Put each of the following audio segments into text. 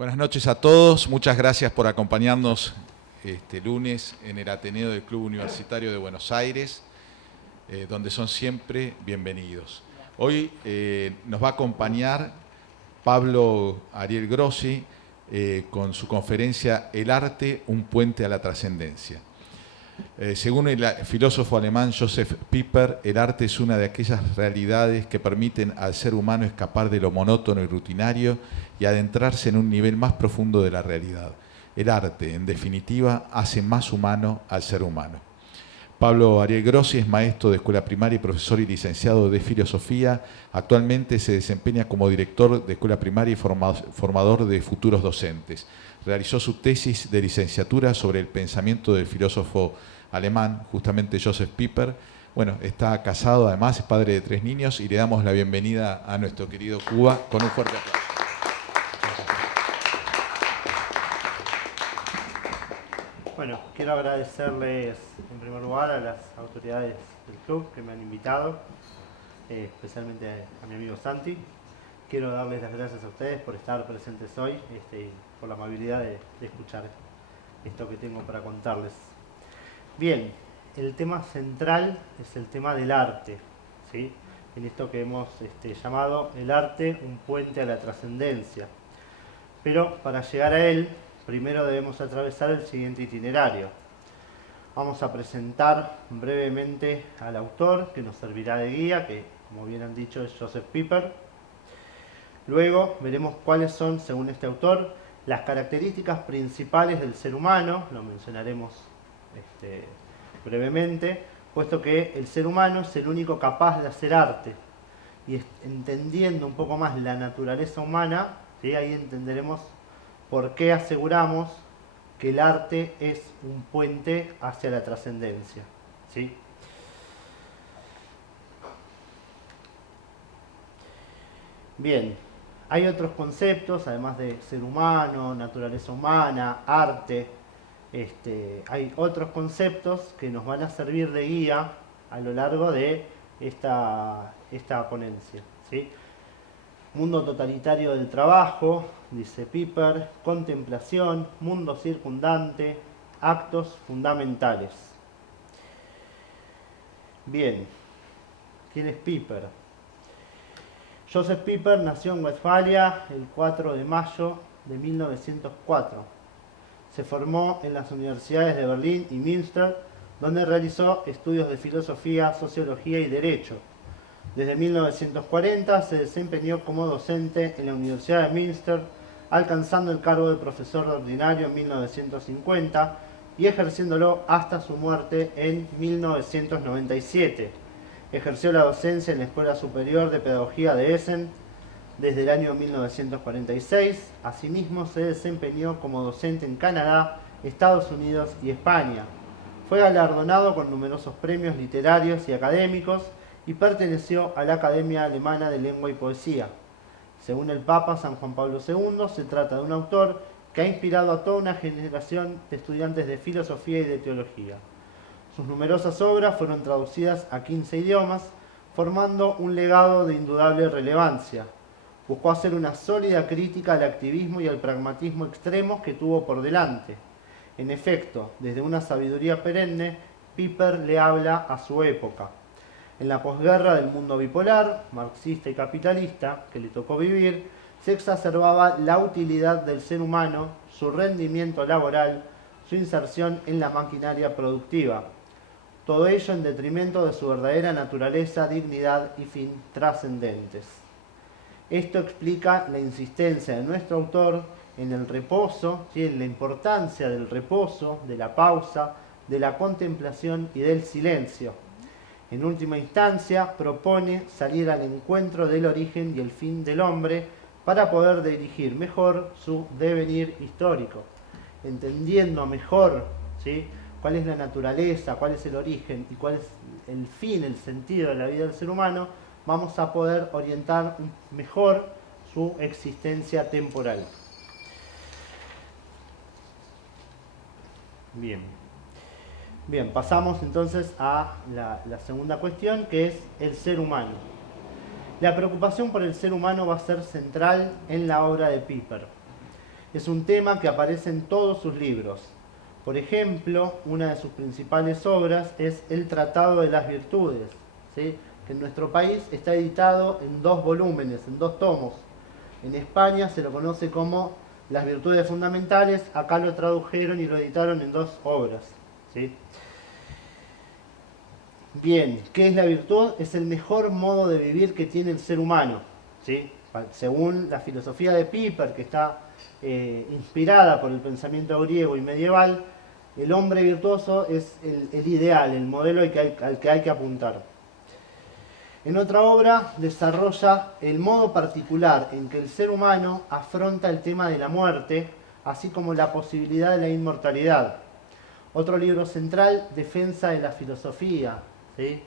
Buenas noches a todos, muchas gracias por acompañarnos este lunes en el Ateneo del Club Universitario de Buenos Aires, donde son siempre bienvenidos. Hoy nos va a acompañar Pablo Ariel Grossi con su conferencia El arte, un puente a la trascendencia. Según el filósofo alemán Joseph Pieper, el arte es una de aquellas realidades que permiten al ser humano escapar de lo monótono y rutinario y adentrarse en un nivel más profundo de la realidad. El arte, en definitiva, hace más humano al ser humano. Pablo Ariel Grossi es maestro de escuela primaria y profesor y licenciado de filosofía. Actualmente se desempeña como director de escuela primaria y formador de futuros docentes. Realizó su tesis de licenciatura sobre el pensamiento del filósofo alemán, justamente Joseph Pieper. Bueno, está casado, además es padre de 3 niños y le damos la bienvenida a nuestro querido Cuba con un fuerte aplauso. Bueno, quiero agradecerles en primer lugar a las autoridades del club que me han invitado, especialmente a mi amigo Santi. Quiero darles las gracias a ustedes por estar presentes hoy y por la amabilidad de escuchar esto que tengo para contarles. Bien, el tema central es el tema del arte, ¿sí? En esto que hemos llamado el arte, un puente a la trascendencia. Pero para llegar a él, primero debemos atravesar el siguiente itinerario. Vamos a presentar brevemente al autor, que nos servirá de guía, que como bien han dicho es Joseph Pieper. Luego veremos cuáles son, según este autor, las características principales del ser humano, lo mencionaremos brevemente, puesto que el ser humano es el único capaz de hacer arte. Y entendiendo un poco más la naturaleza humana, ¿sí? Ahí entenderemos por qué aseguramos que el arte es un puente hacia la trascendencia, ¿sí? Bien, hay otros conceptos, además de ser humano, naturaleza humana, arte. Hay otros conceptos que nos van a servir de guía a lo largo de esta ponencia, ¿sí? Mundo totalitario del trabajo, dice Pieper, contemplación, mundo circundante, actos fundamentales. Bien, ¿quién es Pieper? Joseph Pieper nació en Westfalia el 4 de mayo de 1904. Se formó en las universidades de Berlín y Münster, donde realizó estudios de filosofía, sociología y derecho. Desde 1940 se desempeñó como docente en la Universidad de Münster, alcanzando el cargo de profesor ordinario en 1950 y ejerciéndolo hasta su muerte en 1997. Ejerció la docencia en la Escuela Superior de Pedagogía de Essen desde el año 1946. Asimismo, se desempeñó como docente en Canadá, Estados Unidos y España. Fue galardonado con numerosos premios literarios y académicos y perteneció a la Academia Alemana de Lengua y Poesía. Según el Papa San Juan Pablo II, se trata de un autor que ha inspirado a toda una generación de estudiantes de filosofía y de teología. Sus numerosas obras fueron traducidas a 15 idiomas, formando un legado de indudable relevancia. Buscó hacer una sólida crítica al activismo y al pragmatismo extremos que tuvo por delante. En efecto, desde una sabiduría perenne, Pieper le habla a su época. En la posguerra del mundo bipolar, marxista y capitalista, que le tocó vivir, se exacerbaba la utilidad del ser humano, su rendimiento laboral, su inserción en la maquinaria productiva. Todo ello en detrimento de su verdadera naturaleza, dignidad y fin trascendentes. Esto explica la insistencia de nuestro autor en el reposo, ¿sí? En la importancia del reposo, de la pausa, de la contemplación y del silencio. En última instancia, propone salir al encuentro del origen y el fin del hombre para poder dirigir mejor su devenir histórico, entendiendo mejor, ¿sí?, cuál es la naturaleza, cuál es el origen y cuál es el fin, el sentido de la vida del ser humano. Vamos a poder orientar mejor su existencia temporal. Bien, pasamos entonces a la segunda cuestión, que es el ser humano. La preocupación por el ser humano va a ser central en la obra de Pieper. Es un tema que aparece en todos sus libros. Por ejemplo, una de sus principales obras es El Tratado de las Virtudes, ¿sí? Que en nuestro país está editado en 2 volúmenes, en 2 tomos. En España se lo conoce como Las Virtudes Fundamentales, acá lo tradujeron y lo editaron en 2 obras, ¿sí? Bien, ¿qué es la virtud? Es el mejor modo de vivir que tiene el ser humano, ¿sí? Según la filosofía de Piper, que está inspirada por el pensamiento griego y medieval, el hombre virtuoso es el ideal, el modelo al que hay que apuntar. En otra obra desarrolla el modo particular en que el ser humano afronta el tema de la muerte, así como la posibilidad de la inmortalidad. Otro libro central, Defensa de la Filosofía, ¿sí?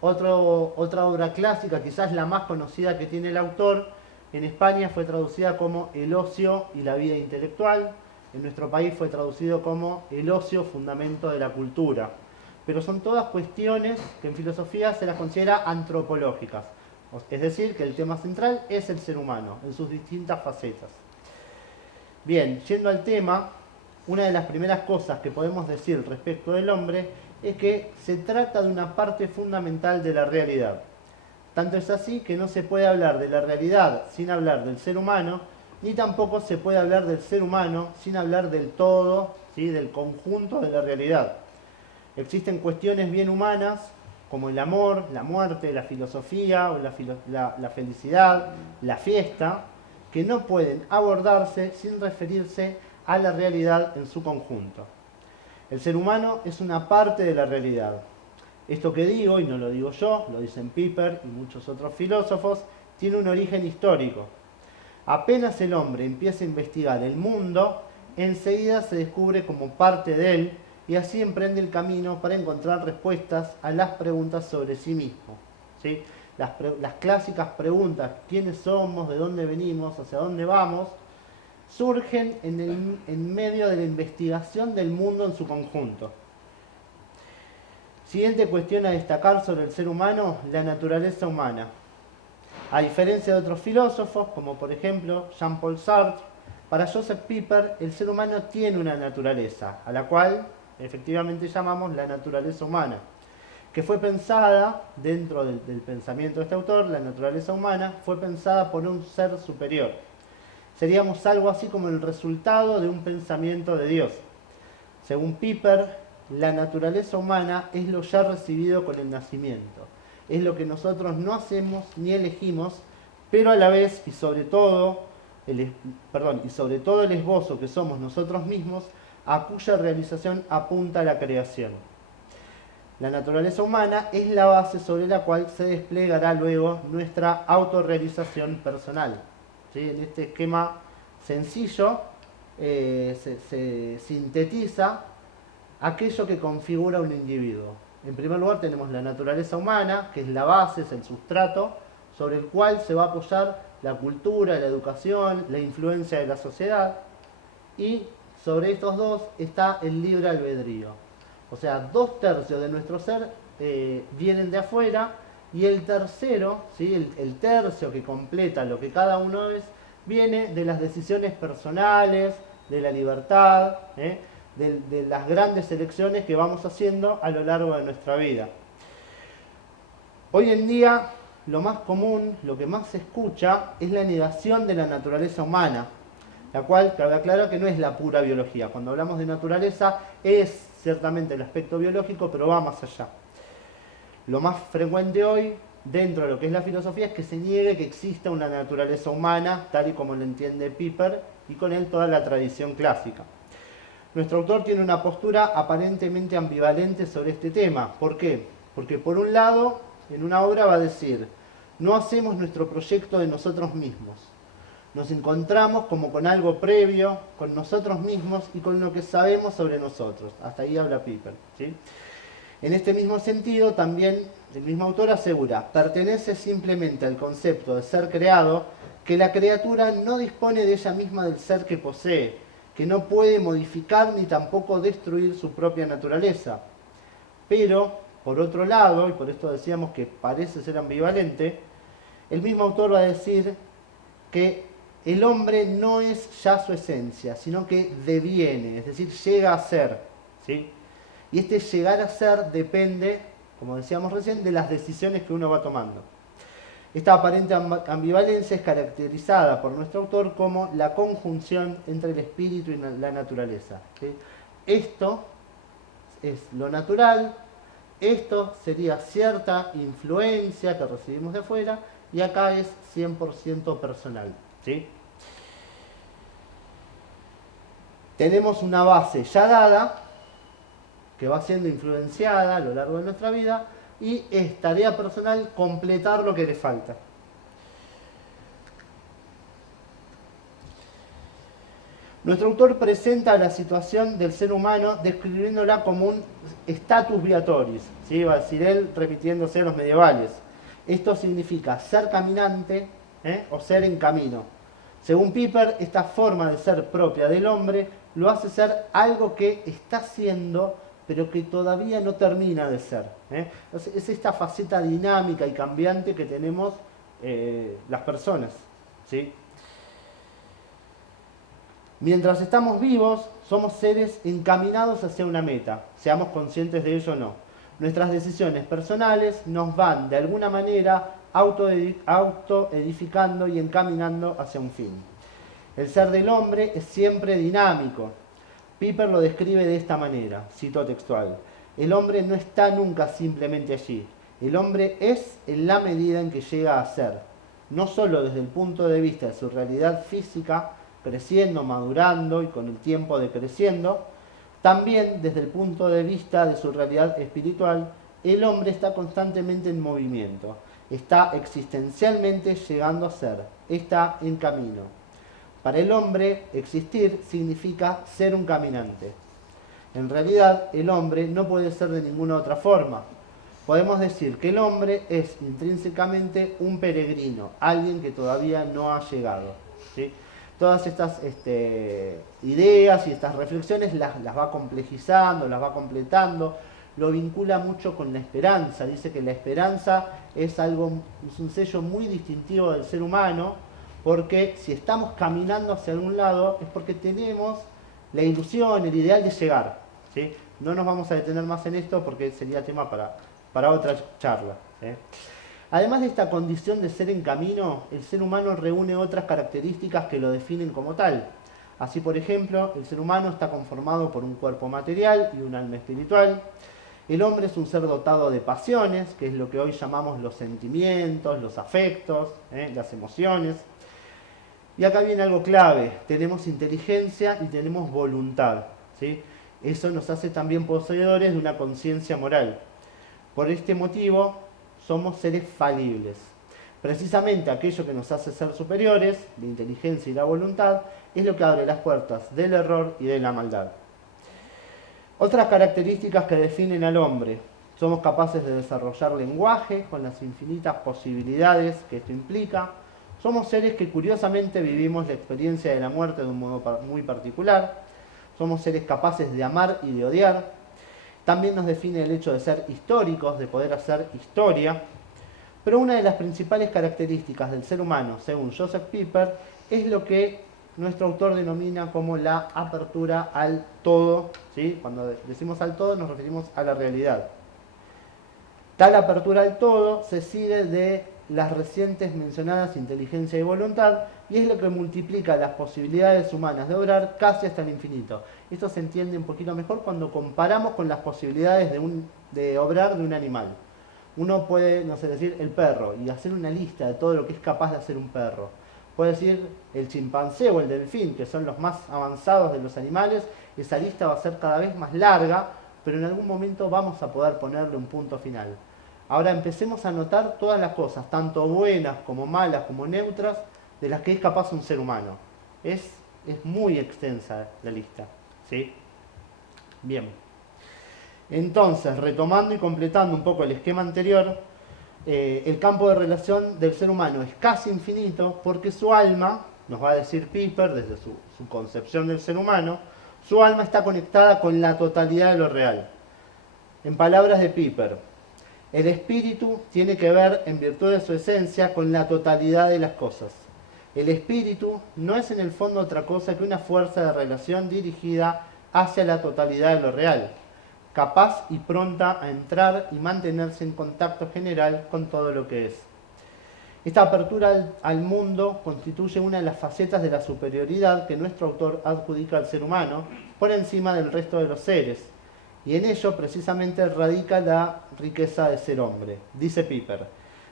Otra obra clásica, quizás la más conocida que tiene el autor, en España fue traducida como El ocio y la vida intelectual, en nuestro país fue traducido como El ocio, fundamento de la cultura. Pero son todas cuestiones que en filosofía se las considera antropológicas, es decir, que el tema central es el ser humano, en sus distintas facetas. Bien, yendo al tema, una de las primeras cosas que podemos decir respecto del hombre es que se trata de una parte fundamental de la realidad. Tanto es así que no se puede hablar de la realidad sin hablar del ser humano, ni tampoco se puede hablar del ser humano sin hablar del todo, ¿sí? Del conjunto de la realidad. Existen cuestiones bien humanas, como el amor, la muerte, la filosofía, o la felicidad, la fiesta, que no pueden abordarse sin referirse a la realidad en su conjunto. El ser humano es una parte de la realidad. Esto que digo, y no lo digo yo, lo dicen Piper y muchos otros filósofos, tiene un origen histórico. Apenas el hombre empieza a investigar el mundo, enseguida se descubre como parte de él y así emprende el camino para encontrar respuestas a las preguntas sobre sí mismo, ¿sí? Las clásicas preguntas, ¿quiénes somos? ¿De dónde venimos? ¿Hacia dónde vamos? Surgen en medio de la investigación del mundo en su conjunto. Siguiente cuestión a destacar sobre el ser humano, la naturaleza humana. A diferencia de otros filósofos, como por ejemplo Jean-Paul Sartre, para Joseph Piper el ser humano tiene una naturaleza, a la cual efectivamente llamamos la naturaleza humana, que fue pensada, dentro del pensamiento de este autor, la naturaleza humana fue pensada por un ser superior. Seríamos algo así como el resultado de un pensamiento de Dios. Según Piper, la naturaleza humana es lo ya recibido con el nacimiento. Es lo que nosotros no hacemos ni elegimos, pero a la vez y sobre todo el esbozo que somos nosotros mismos, a cuya realización apunta la creación. La naturaleza humana es la base sobre la cual se desplegará luego nuestra autorrealización personal. ¿Sí? En este esquema sencillo se sintetiza aquello que configura un individuo. En primer lugar tenemos la naturaleza humana, que es la base, es el sustrato, sobre el cual se va a apoyar la cultura, la educación, la influencia de la sociedad, y sobre estos dos está el libre albedrío. O sea, 2/3 de nuestro ser vienen de afuera, y el tercero, ¿sí? el tercio que completa lo que cada uno es, viene de las decisiones personales, de la libertad, de las grandes elecciones que vamos haciendo a lo largo de nuestra vida. Hoy en día, lo más común, lo que más se escucha, es la negación de la naturaleza humana, la cual, cabe aclarar que no es la pura biología. Cuando hablamos de naturaleza, es ciertamente el aspecto biológico, pero va más allá. Lo más frecuente hoy, dentro de lo que es la filosofía, es que se niegue que exista una naturaleza humana, tal y como lo entiende Piper, y con él toda la tradición clásica. Nuestro autor tiene una postura aparentemente ambivalente sobre este tema. ¿Por qué? Porque por un lado, en una obra va a decir, no hacemos nuestro proyecto de nosotros mismos. Nos encontramos como con algo previo, con nosotros mismos y con lo que sabemos sobre nosotros. Hasta ahí habla Piper, ¿sí? En este mismo sentido, también el mismo autor asegura, pertenece simplemente al concepto de ser creado, que la criatura no dispone de ella misma del ser que posee, que no puede modificar ni tampoco destruir su propia naturaleza. Pero, por otro lado, y por esto decíamos que parece ser ambivalente, el mismo autor va a decir que el hombre no es ya su esencia, sino que deviene, es decir, llega a ser, ¿sí? Y este llegar a ser depende, como decíamos recién, de las decisiones que uno va tomando. Esta aparente ambivalencia es caracterizada por nuestro autor como la conjunción entre el espíritu y la naturaleza, ¿sí? Esto es lo natural, esto sería cierta influencia que recibimos de afuera, y acá es 100% personal, ¿sí? Tenemos una base ya dada, que va siendo influenciada a lo largo de nuestra vida, y es tarea personal completar lo que le falta. Nuestro autor presenta la situación del ser humano describiéndola como un status viatoris, ¿sí? Va a decir él repitiéndose los medievales. Esto significa ser caminante, o ser en camino. Según Piper, esta forma de ser propia del hombre lo hace ser algo que está siendo, pero que todavía no termina de ser. Entonces, es esta faceta dinámica y cambiante que tenemos las personas, ¿sí? Mientras estamos vivos, somos seres encaminados hacia una meta, seamos conscientes de ello o no. Nuestras decisiones personales nos van, de alguna manera, autoedificando y encaminando hacia un fin. El ser del hombre es siempre dinámico. Piper lo describe de esta manera, cito textual: el hombre no está nunca simplemente allí. El hombre es en la medida en que llega a ser, no solo desde el punto de vista de su realidad física, creciendo, madurando y con el tiempo decreciendo, también desde el punto de vista de su realidad espiritual, el hombre está constantemente en movimiento, está existencialmente llegando a ser, está en camino. Para el hombre, existir significa ser un caminante. En realidad, el hombre no puede ser de ninguna otra forma. Podemos decir que el hombre es intrínsecamente un peregrino, alguien que todavía no ha llegado, ¿sí? Todas estas ideas y estas reflexiones las va complejizando, las va completando, lo vincula mucho con la esperanza. Dice que la esperanza es un sello muy distintivo del ser humano, porque si estamos caminando hacia algún lado es porque tenemos la ilusión, el ideal de llegar, ¿sí? No nos vamos a detener más en esto porque sería tema para otra charla, ¿sí? Además de esta condición de ser en camino, el ser humano reúne otras características que lo definen como tal. Así, por ejemplo, el ser humano está conformado por un cuerpo material y un alma espiritual. El hombre es un ser dotado de pasiones, que es lo que hoy llamamos los sentimientos, los afectos, las emociones. Y acá viene algo clave: tenemos inteligencia y tenemos voluntad, ¿sí? Eso nos hace también poseedores de una conciencia moral. Por este motivo, somos seres falibles. Precisamente aquello que nos hace ser superiores, la inteligencia y la voluntad, es lo que abre las puertas del error y de la maldad. Otras características que definen al hombre: somos capaces de desarrollar lenguaje con las infinitas posibilidades que esto implica. Somos seres que curiosamente vivimos la experiencia de la muerte de un modo muy particular. Somos seres capaces de amar y de odiar. También nos define el hecho de ser históricos, de poder hacer historia. Pero una de las principales características del ser humano, según Joseph Piper, es lo que nuestro autor denomina como la apertura al todo, ¿sí? Cuando decimos al todo nos referimos a la realidad. Tal apertura al todo se sigue de las recientes mencionadas inteligencia y voluntad, y es lo que multiplica las posibilidades humanas de obrar casi hasta el infinito. Esto se entiende un poquito mejor cuando comparamos con las posibilidades de obrar de un animal. Uno puede, no sé, decir el perro y hacer una lista de todo lo que es capaz de hacer un perro. Puede decir el chimpancé o el delfín, que son los más avanzados de los animales. Esa lista va a ser cada vez más larga, pero en algún momento vamos a poder ponerle un punto final. Ahora empecemos a notar todas las cosas, tanto buenas como malas como neutras, de las que es capaz un ser humano. Es muy extensa la lista, ¿sí? Bien. Entonces, retomando y completando un poco el esquema anterior, el campo de relación del ser humano es casi infinito porque su alma, nos va a decir Piper desde su concepción del ser humano, su alma está conectada con la totalidad de lo real. En palabras de Piper, el espíritu tiene que ver, en virtud de su esencia, con la totalidad de las cosas. El espíritu no es en el fondo otra cosa que una fuerza de relación dirigida hacia la totalidad de lo real, capaz y pronta a entrar y mantenerse en contacto general con todo lo que es. Esta apertura al mundo constituye una de las facetas de la superioridad que nuestro autor adjudica al ser humano por encima del resto de los seres, y en ello precisamente radica la riqueza de ser hombre. Dice Piper: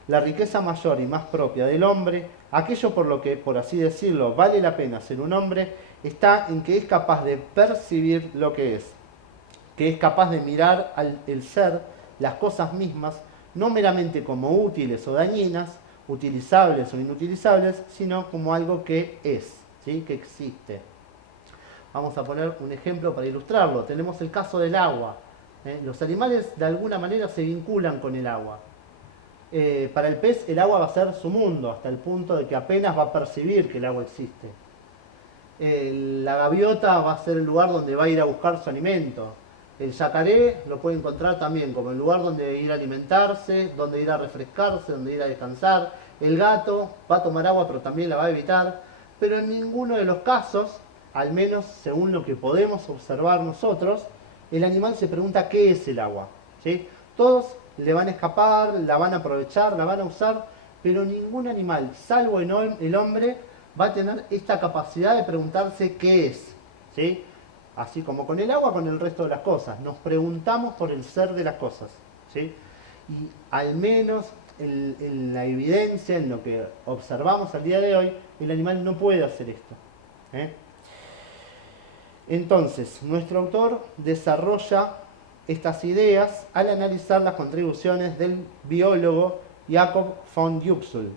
la riqueza mayor y más propia del hombre, aquello por lo que, por así decirlo, vale la pena ser un hombre, está en que es capaz de percibir lo que es capaz de mirar el ser, las cosas mismas, no meramente como útiles o dañinas, utilizables o inutilizables, sino como algo que es, ¿sí? Que existe. Vamos a poner un ejemplo para ilustrarlo. Tenemos el caso del agua. Los animales de alguna manera se vinculan con el agua. Para el pez el agua va a ser su mundo, hasta el punto de que apenas va a percibir que el agua existe. La gaviota va a ser el lugar donde va a ir a buscar su alimento. El yacaré lo puede encontrar también como el lugar donde ir a alimentarse, donde ir a refrescarse, donde ir a descansar. El gato va a tomar agua pero también la va a evitar. Pero en ninguno de los casos, al menos según lo que podemos observar nosotros, el animal se pregunta qué es el agua, ¿sí? Todos le van a escapar, la van a aprovechar, la van a usar, pero ningún animal, salvo el hombre, va a tener esta capacidad de preguntarse qué es, ¿sí? Así como con el agua, con el resto de las cosas. Nos preguntamos por el ser de las cosas, ¿sí? Y al menos en la evidencia, en lo que observamos al día de hoy, el animal no puede hacer esto, ¿eh? Entonces, nuestro autor desarrolla estas ideas al analizar las contribuciones del biólogo Jakob von Yüksel,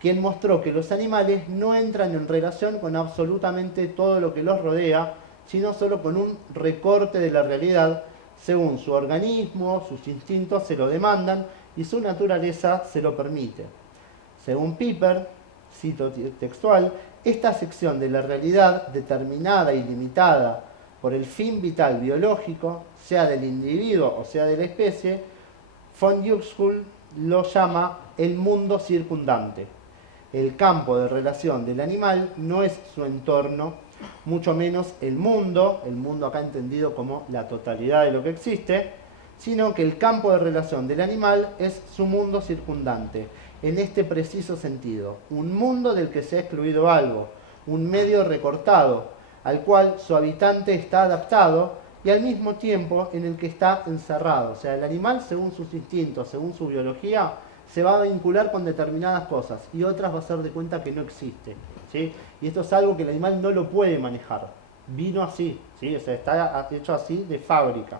quien mostró que los animales no entran en relación con absolutamente todo lo que los rodea, sino solo con un recorte de la realidad según su organismo, sus instintos se lo demandan y su naturaleza se lo permite. Según Piper, cito textual, esta sección de la realidad determinada y limitada por el fin vital biológico, sea del individuo o sea de la especie, von Yüksel lo llama el mundo circundante. El campo de relación del animal no es su entorno, mucho menos el mundo acá entendido como la totalidad de lo que existe, sino que el campo de relación del animal es su mundo circundante, en este preciso sentido, un mundo del que se ha excluido algo, un medio recortado, al cual su habitante está adaptado y al mismo tiempo en el que está encerrado. O sea, el animal, según sus instintos, según su biología, se va a vincular con determinadas cosas y otras va a hacer de cuenta que no existe, ¿sí? Y esto es algo que el animal no lo puede manejar. Vino así, ¿sí? O sea, está hecho así de fábrica.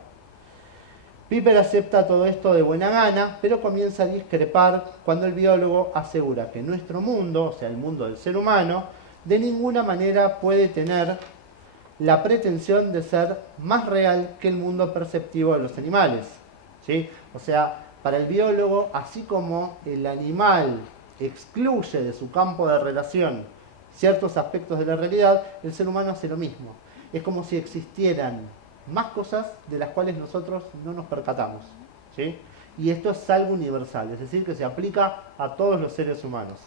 Piper acepta todo esto de buena gana, pero comienza a discrepar cuando el biólogo asegura que nuestro mundo, o sea, el mundo del ser humano, de ninguna manera puede tener la pretensión de ser más real que el mundo perceptivo de los animales, ¿sí? O sea, para el biólogo, así como el animal excluye de su campo de relación ciertos aspectos de la realidad, el ser humano hace lo mismo. Es como si existieran más cosas de las cuales nosotros no nos percatamos, ¿sí? Y esto es algo universal, es decir, que se aplica a todos los seres humanos.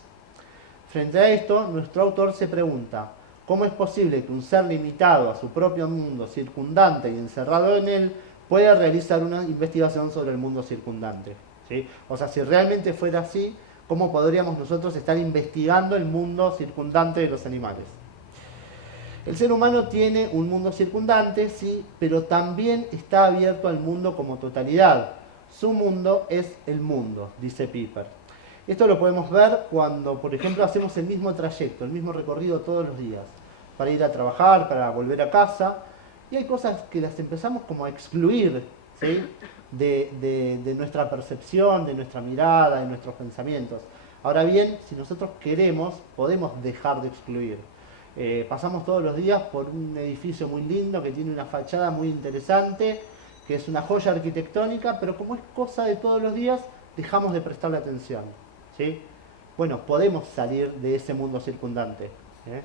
Frente a esto, nuestro autor se pregunta, ¿cómo es posible que un ser limitado a su propio mundo circundante y encerrado en él pueda realizar una investigación sobre el mundo circundante? ¿Sí? O sea, si realmente fuera así, ¿cómo podríamos nosotros estar investigando el mundo circundante de los animales? El ser humano tiene un mundo circundante, sí, pero también está abierto al mundo como totalidad. Su mundo es el mundo, dice Piper. Esto lo podemos ver cuando, por ejemplo, hacemos el mismo trayecto, el mismo recorrido todos los días, para ir a trabajar, para volver a casa, y hay cosas que las empezamos como a excluir, ¿sí? de nuestra percepción, de nuestra mirada, de nuestros pensamientos. Ahora bien, si nosotros queremos, podemos dejar de excluir. Pasamos todos los días por un edificio muy lindo que tiene una fachada muy interesante, que es una joya arquitectónica, pero como es cosa de todos los días, dejamos de prestarle atención, ¿sí? Bueno, podemos salir de ese mundo circundante, ¿eh?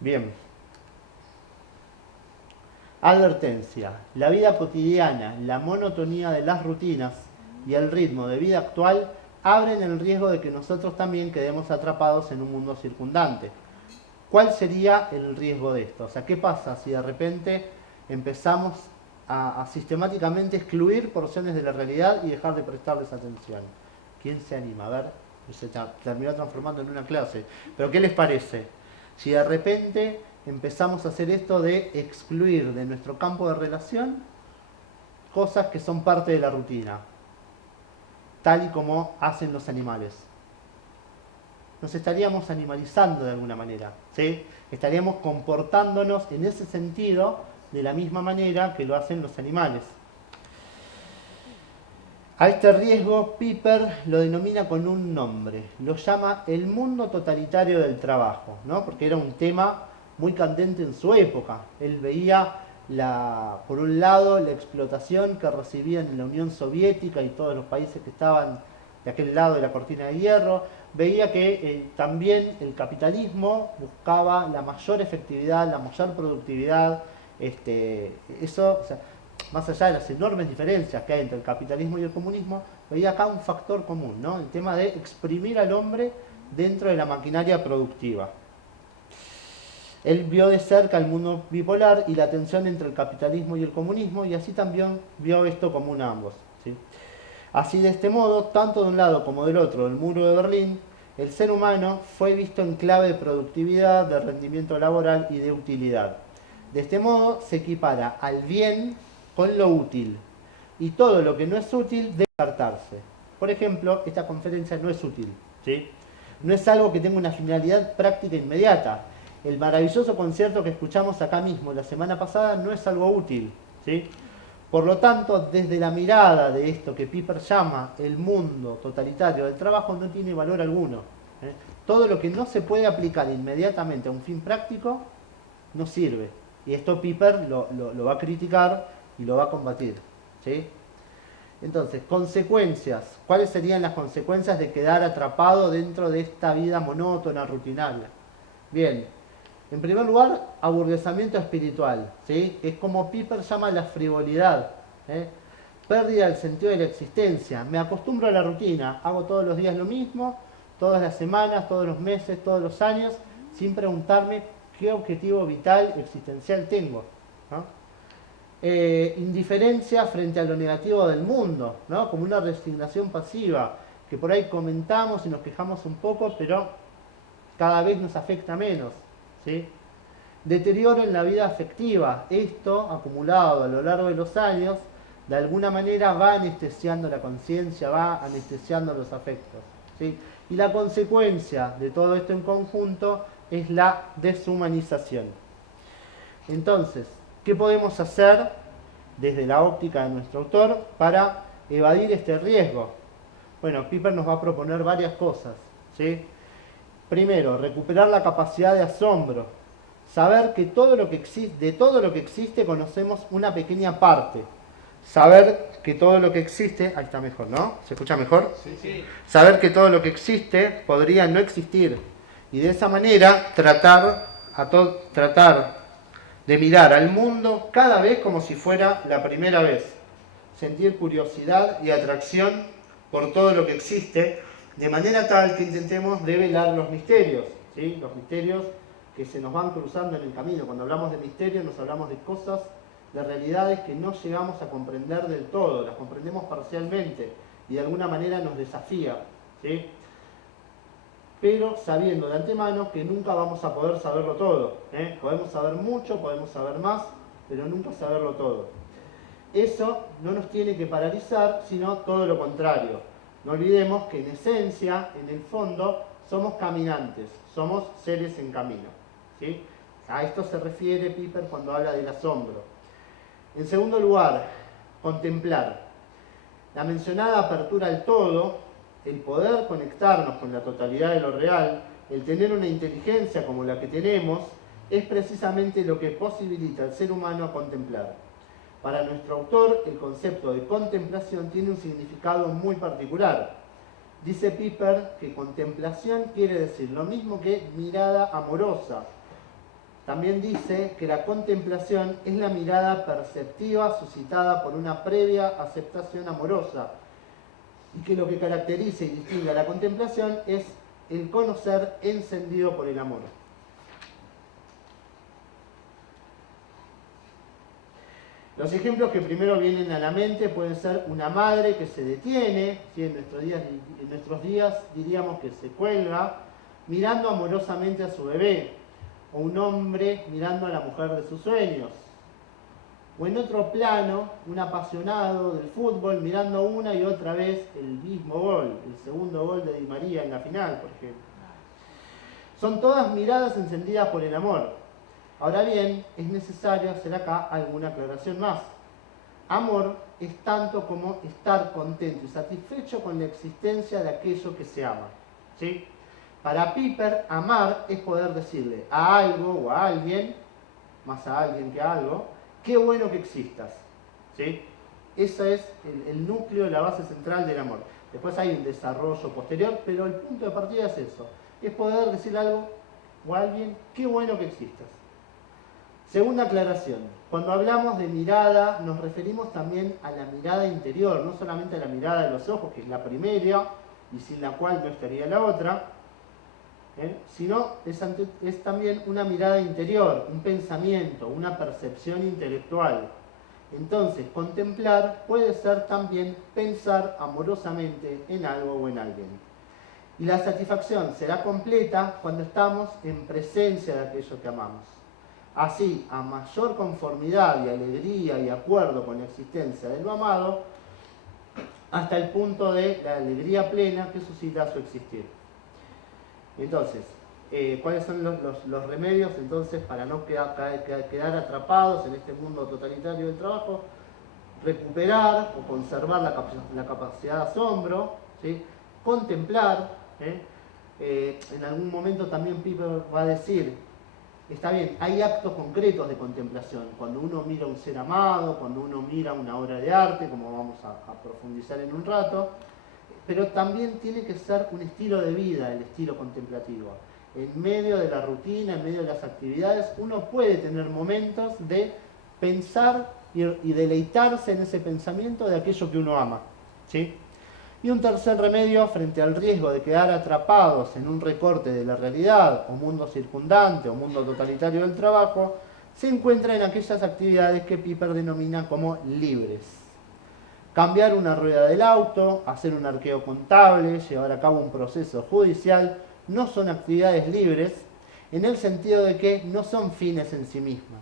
Bien. Advertencia. La vida cotidiana, la monotonía de las rutinas y el ritmo de vida actual abren el riesgo de que nosotros también quedemos atrapados en un mundo circundante. ¿Cuál sería el riesgo de esto? O sea, ¿qué pasa si de repente empezamos a sistemáticamente excluir porciones de la realidad y dejar de prestarles atención? ¿Quién se anima? A ver, se terminó transformando en una clase. ¿Pero qué les parece? Si de repente empezamos a hacer esto de excluir de nuestro campo de relación cosas que son parte de la rutina, tal y como hacen los animales. Nos estaríamos animalizando de alguna manera, ¿sí? Estaríamos comportándonos en ese sentido de la misma manera que lo hacen los animales. A este riesgo Piper lo denomina con un nombre, lo llama el mundo totalitario del trabajo, ¿no? Porque era un tema muy candente en su época. Él veía, por un lado, la explotación que recibían en la Unión Soviética y todos los países que estaban de aquel lado de la cortina de hierro. Veía que también el capitalismo buscaba la mayor efectividad, la mayor productividad. Eso, o sea, más allá de las enormes diferencias que hay entre el capitalismo y el comunismo, veía acá un factor común, ¿no? El tema de exprimir al hombre dentro de la maquinaria productiva. Él vio de cerca el mundo bipolar y la tensión entre el capitalismo y el comunismo, y así también vio esto común a ambos, ¿sí? Así, de este modo, tanto de un lado como del otro del muro de Berlín, el ser humano fue visto en clave de productividad, de rendimiento laboral y de utilidad. De este modo se equipara al bien con lo útil, y todo lo que no es útil debe descartarse. Por ejemplo, esta conferencia no es útil, ¿sí? No es algo que tenga una finalidad práctica inmediata. El maravilloso concierto que escuchamos acá mismo la semana pasada no es algo útil, ¿sí? Por lo tanto, desde la mirada de esto que Piper llama el mundo totalitario del trabajo, no tiene valor alguno, ¿eh? Todo lo que no se puede aplicar inmediatamente a un fin práctico no sirve. Y esto Piper lo va a criticar y lo va a combatir, ¿sí? Entonces, consecuencias. ¿Cuáles serían las consecuencias de quedar atrapado dentro de esta vida monótona, rutinaria? Bien, en primer lugar, aburguesamiento espiritual, ¿sí? Es como Piper llama la frivolidad, ¿eh? Pérdida del sentido de la existencia. Me acostumbro a la rutina, hago todos los días lo mismo, todas las semanas, todos los meses, todos los años, sin preguntarme qué objetivo vital, existencial tengo, ¿no? Indiferencia frente a lo negativo del mundo, ¿no? Como una resignación pasiva, que por ahí comentamos y nos quejamos un poco, pero cada vez nos afecta menos, ¿sí? Deterioro en la vida afectiva. Esto, acumulado a lo largo de los años, de alguna manera va anestesiando la conciencia, va anestesiando los afectos, ¿sí? Y la consecuencia de todo esto en conjunto es la deshumanización. Entonces, ¿qué podemos hacer desde la óptica de nuestro autor para evadir este riesgo? Bueno, Piper nos va a proponer varias cosas, ¿sí? Primero, recuperar la capacidad de asombro. Saber que todo lo que existe, de todo lo que existe conocemos una pequeña parte. Saber que todo lo que existe... Ahí está mejor, ¿no? ¿Se escucha mejor? Sí, sí. Saber que todo lo que existe podría no existir. Y de esa manera tratar de mirar al mundo cada vez como si fuera la primera vez. Sentir curiosidad y atracción por todo lo que existe, de manera tal que intentemos develar los misterios, ¿sí? Los misterios que se nos van cruzando en el camino. Cuando hablamos de misterios nos hablamos de cosas, de realidades que no llegamos a comprender del todo, las comprendemos parcialmente y de alguna manera nos desafía, ¿sí? Pero sabiendo de antemano que nunca vamos a poder saberlo todo, ¿eh? Podemos saber mucho, podemos saber más, pero nunca saberlo todo. Eso no nos tiene que paralizar, sino todo lo contrario. No olvidemos que en esencia, en el fondo, somos caminantes, somos seres en camino, ¿sí? A esto se refiere Piper cuando habla del asombro. En segundo lugar, contemplar. La mencionada apertura al todo, el poder conectarnos con la totalidad de lo real, el tener una inteligencia como la que tenemos, es precisamente lo que posibilita al ser humano a contemplar. Para nuestro autor, el concepto de contemplación tiene un significado muy particular. Dice Piper que contemplación quiere decir lo mismo que mirada amorosa. También dice que la contemplación es la mirada perceptiva suscitada por una previa aceptación amorosa. y que lo que caracteriza y distingue a la contemplación es el conocer encendido por el amor. Los ejemplos que primero vienen a la mente pueden ser una madre que se detiene, ¿sí? en nuestros días diríamos que se cuelga, mirando amorosamente a su bebé, o un hombre mirando a la mujer de sus sueños, o en otro plano, un apasionado del fútbol mirando una y otra vez el mismo gol, el segundo gol de Di María en la final, por ejemplo. Son todas miradas encendidas por el amor. Ahora bien, es necesario hacer acá alguna aclaración más. Amor es tanto como estar contento y satisfecho con la existencia de aquello que se ama, ¿sí? Para Piper, amar es poder decirle a algo o a alguien, más a alguien que a algo, qué bueno que existas, ¿sí? Ese es el núcleo, la base central del amor. Después hay un desarrollo posterior, pero el punto de partida es eso. Es poder decirle algo o a alguien, qué bueno que existas. Segunda aclaración, cuando hablamos de mirada nos referimos también a la mirada interior, no solamente a la mirada de los ojos, que es la primera y sin la cual no estaría la otra, sino es también una mirada interior, un pensamiento, una percepción intelectual. Entonces, contemplar puede ser también pensar amorosamente en algo o en alguien. Y la satisfacción será completa cuando estamos en presencia de aquello que amamos. Así, a mayor conformidad y alegría y acuerdo con la existencia de lo amado, hasta el punto de la alegría plena que suscita su existir. Entonces, ¿cuáles son los remedios entonces para no quedar atrapados en este mundo totalitario del trabajo? Recuperar o conservar la capacidad de asombro, ¿sí? Contemplar, en algún momento también Piper va a decir, está bien, hay actos concretos de contemplación, cuando uno mira a un ser amado, cuando uno mira una obra de arte, como vamos a profundizar en un rato, pero también tiene que ser un estilo de vida, el estilo contemplativo. En medio de la rutina, en medio de las actividades, uno puede tener momentos de pensar y deleitarse en ese pensamiento de aquello que uno ama, ¿sí? Y un tercer remedio frente al riesgo de quedar atrapados en un recorte de la realidad, o mundo circundante, o mundo totalitario del trabajo, se encuentra en aquellas actividades que Piper denomina como libres. Cambiar una rueda del auto, hacer un arqueo contable, llevar a cabo un proceso judicial, no son actividades libres, en el sentido de que no son fines en sí mismas.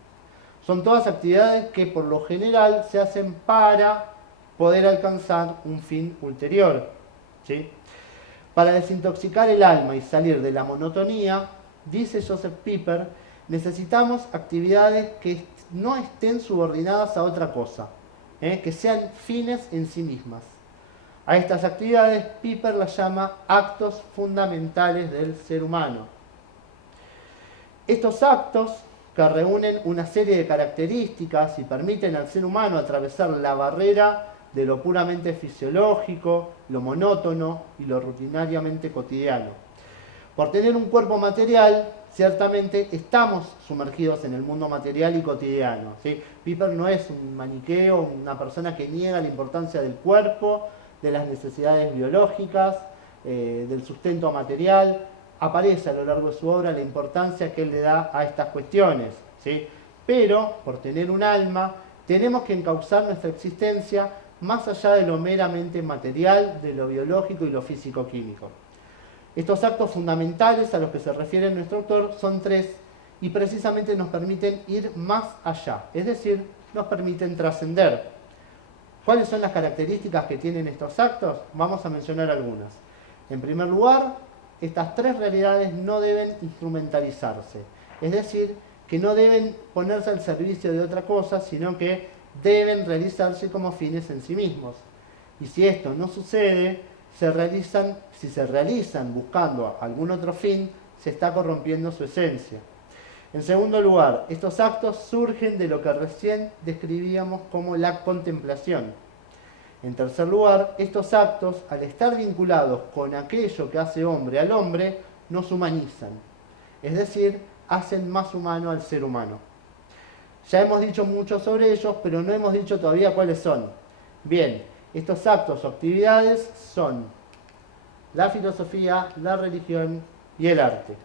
Son todas actividades que por lo general se hacen para poder alcanzar un fin ulterior, ¿sí? Para desintoxicar el alma y salir de la monotonía, dice Joseph Piper, necesitamos actividades que no estén subordinadas a otra cosa, que sean fines en sí mismas. A estas actividades Piper las llama actos fundamentales del ser humano. Estos actos, que reúnen una serie de características y permiten al ser humano atravesar la barrera de lo puramente fisiológico, lo monótono y lo rutinariamente cotidiano. Por tener un cuerpo material, ciertamente estamos sumergidos en el mundo material y cotidiano, ¿sí? Piper no es un maniqueo, una persona que niega la importancia del cuerpo, de las necesidades biológicas, del sustento material. Aparece a lo largo de su obra la importancia que él le da a estas cuestiones, ¿sí? Pero, por tener un alma, tenemos que encauzar nuestra existencia más allá de lo meramente material, de lo biológico y lo físico-químico. Estos actos fundamentales a los que se refiere nuestro autor son tres y precisamente nos permiten ir más allá, es decir, nos permiten trascender. ¿Cuáles son las características que tienen estos actos? Vamos a mencionar algunas. En primer lugar, estas tres realidades no deben instrumentalizarse, es decir, que no deben ponerse al servicio de otra cosa, sino que deben realizarse como fines en sí mismos. Y si esto no sucede, si se realizan buscando algún otro fin, se está corrompiendo su esencia. En segundo lugar, estos actos surgen de lo que recién describíamos como la contemplación. En tercer lugar, estos actos, al estar vinculados con aquello que hace hombre al hombre, nos humanizan, es decir, hacen más humano al ser humano. Ya hemos dicho mucho sobre ellos, pero no hemos dicho todavía cuáles son. Bien, Estos actos o actividades son la filosofía, la religión y el arte.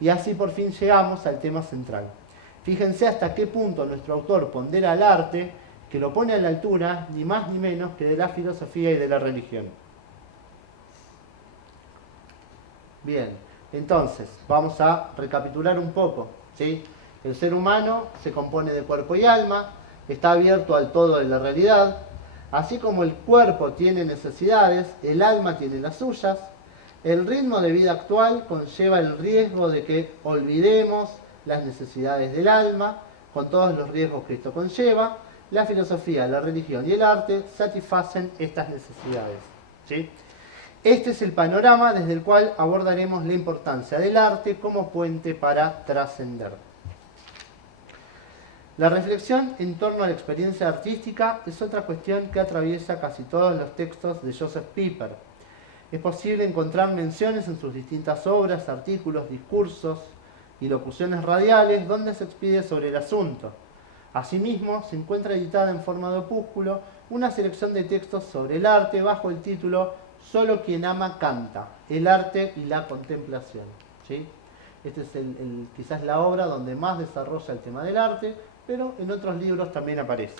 Y así por fin llegamos al tema central. Fíjense hasta qué punto nuestro autor pondera al arte, que lo pone a la altura ni más ni menos que de la filosofía y de la religión. Bien, entonces vamos a recapitular un poco, ¿sí? El ser humano se compone de cuerpo y alma, está abierto al todo de la realidad. Así como el cuerpo tiene necesidades, el alma tiene las suyas. El ritmo de vida actual conlleva el riesgo de que olvidemos las necesidades del alma, con todos los riesgos que esto conlleva. La filosofía, la religión y el arte satisfacen estas necesidades, ¿sí? Este es el panorama desde el cual abordaremos la importancia del arte como puente para trascender. La reflexión en torno a la experiencia artística es otra cuestión que atraviesa casi todos los textos de Joseph Pieper. Es posible encontrar menciones en sus distintas obras, artículos, discursos y locuciones radiales donde se expide sobre el asunto. Asimismo, se encuentra editada en forma de opúsculo una selección de textos sobre el arte bajo el título Solo quien ama canta, el arte y la contemplación, ¿sí? Esta es quizás la obra donde más desarrolla el tema del arte, pero en otros libros también aparece.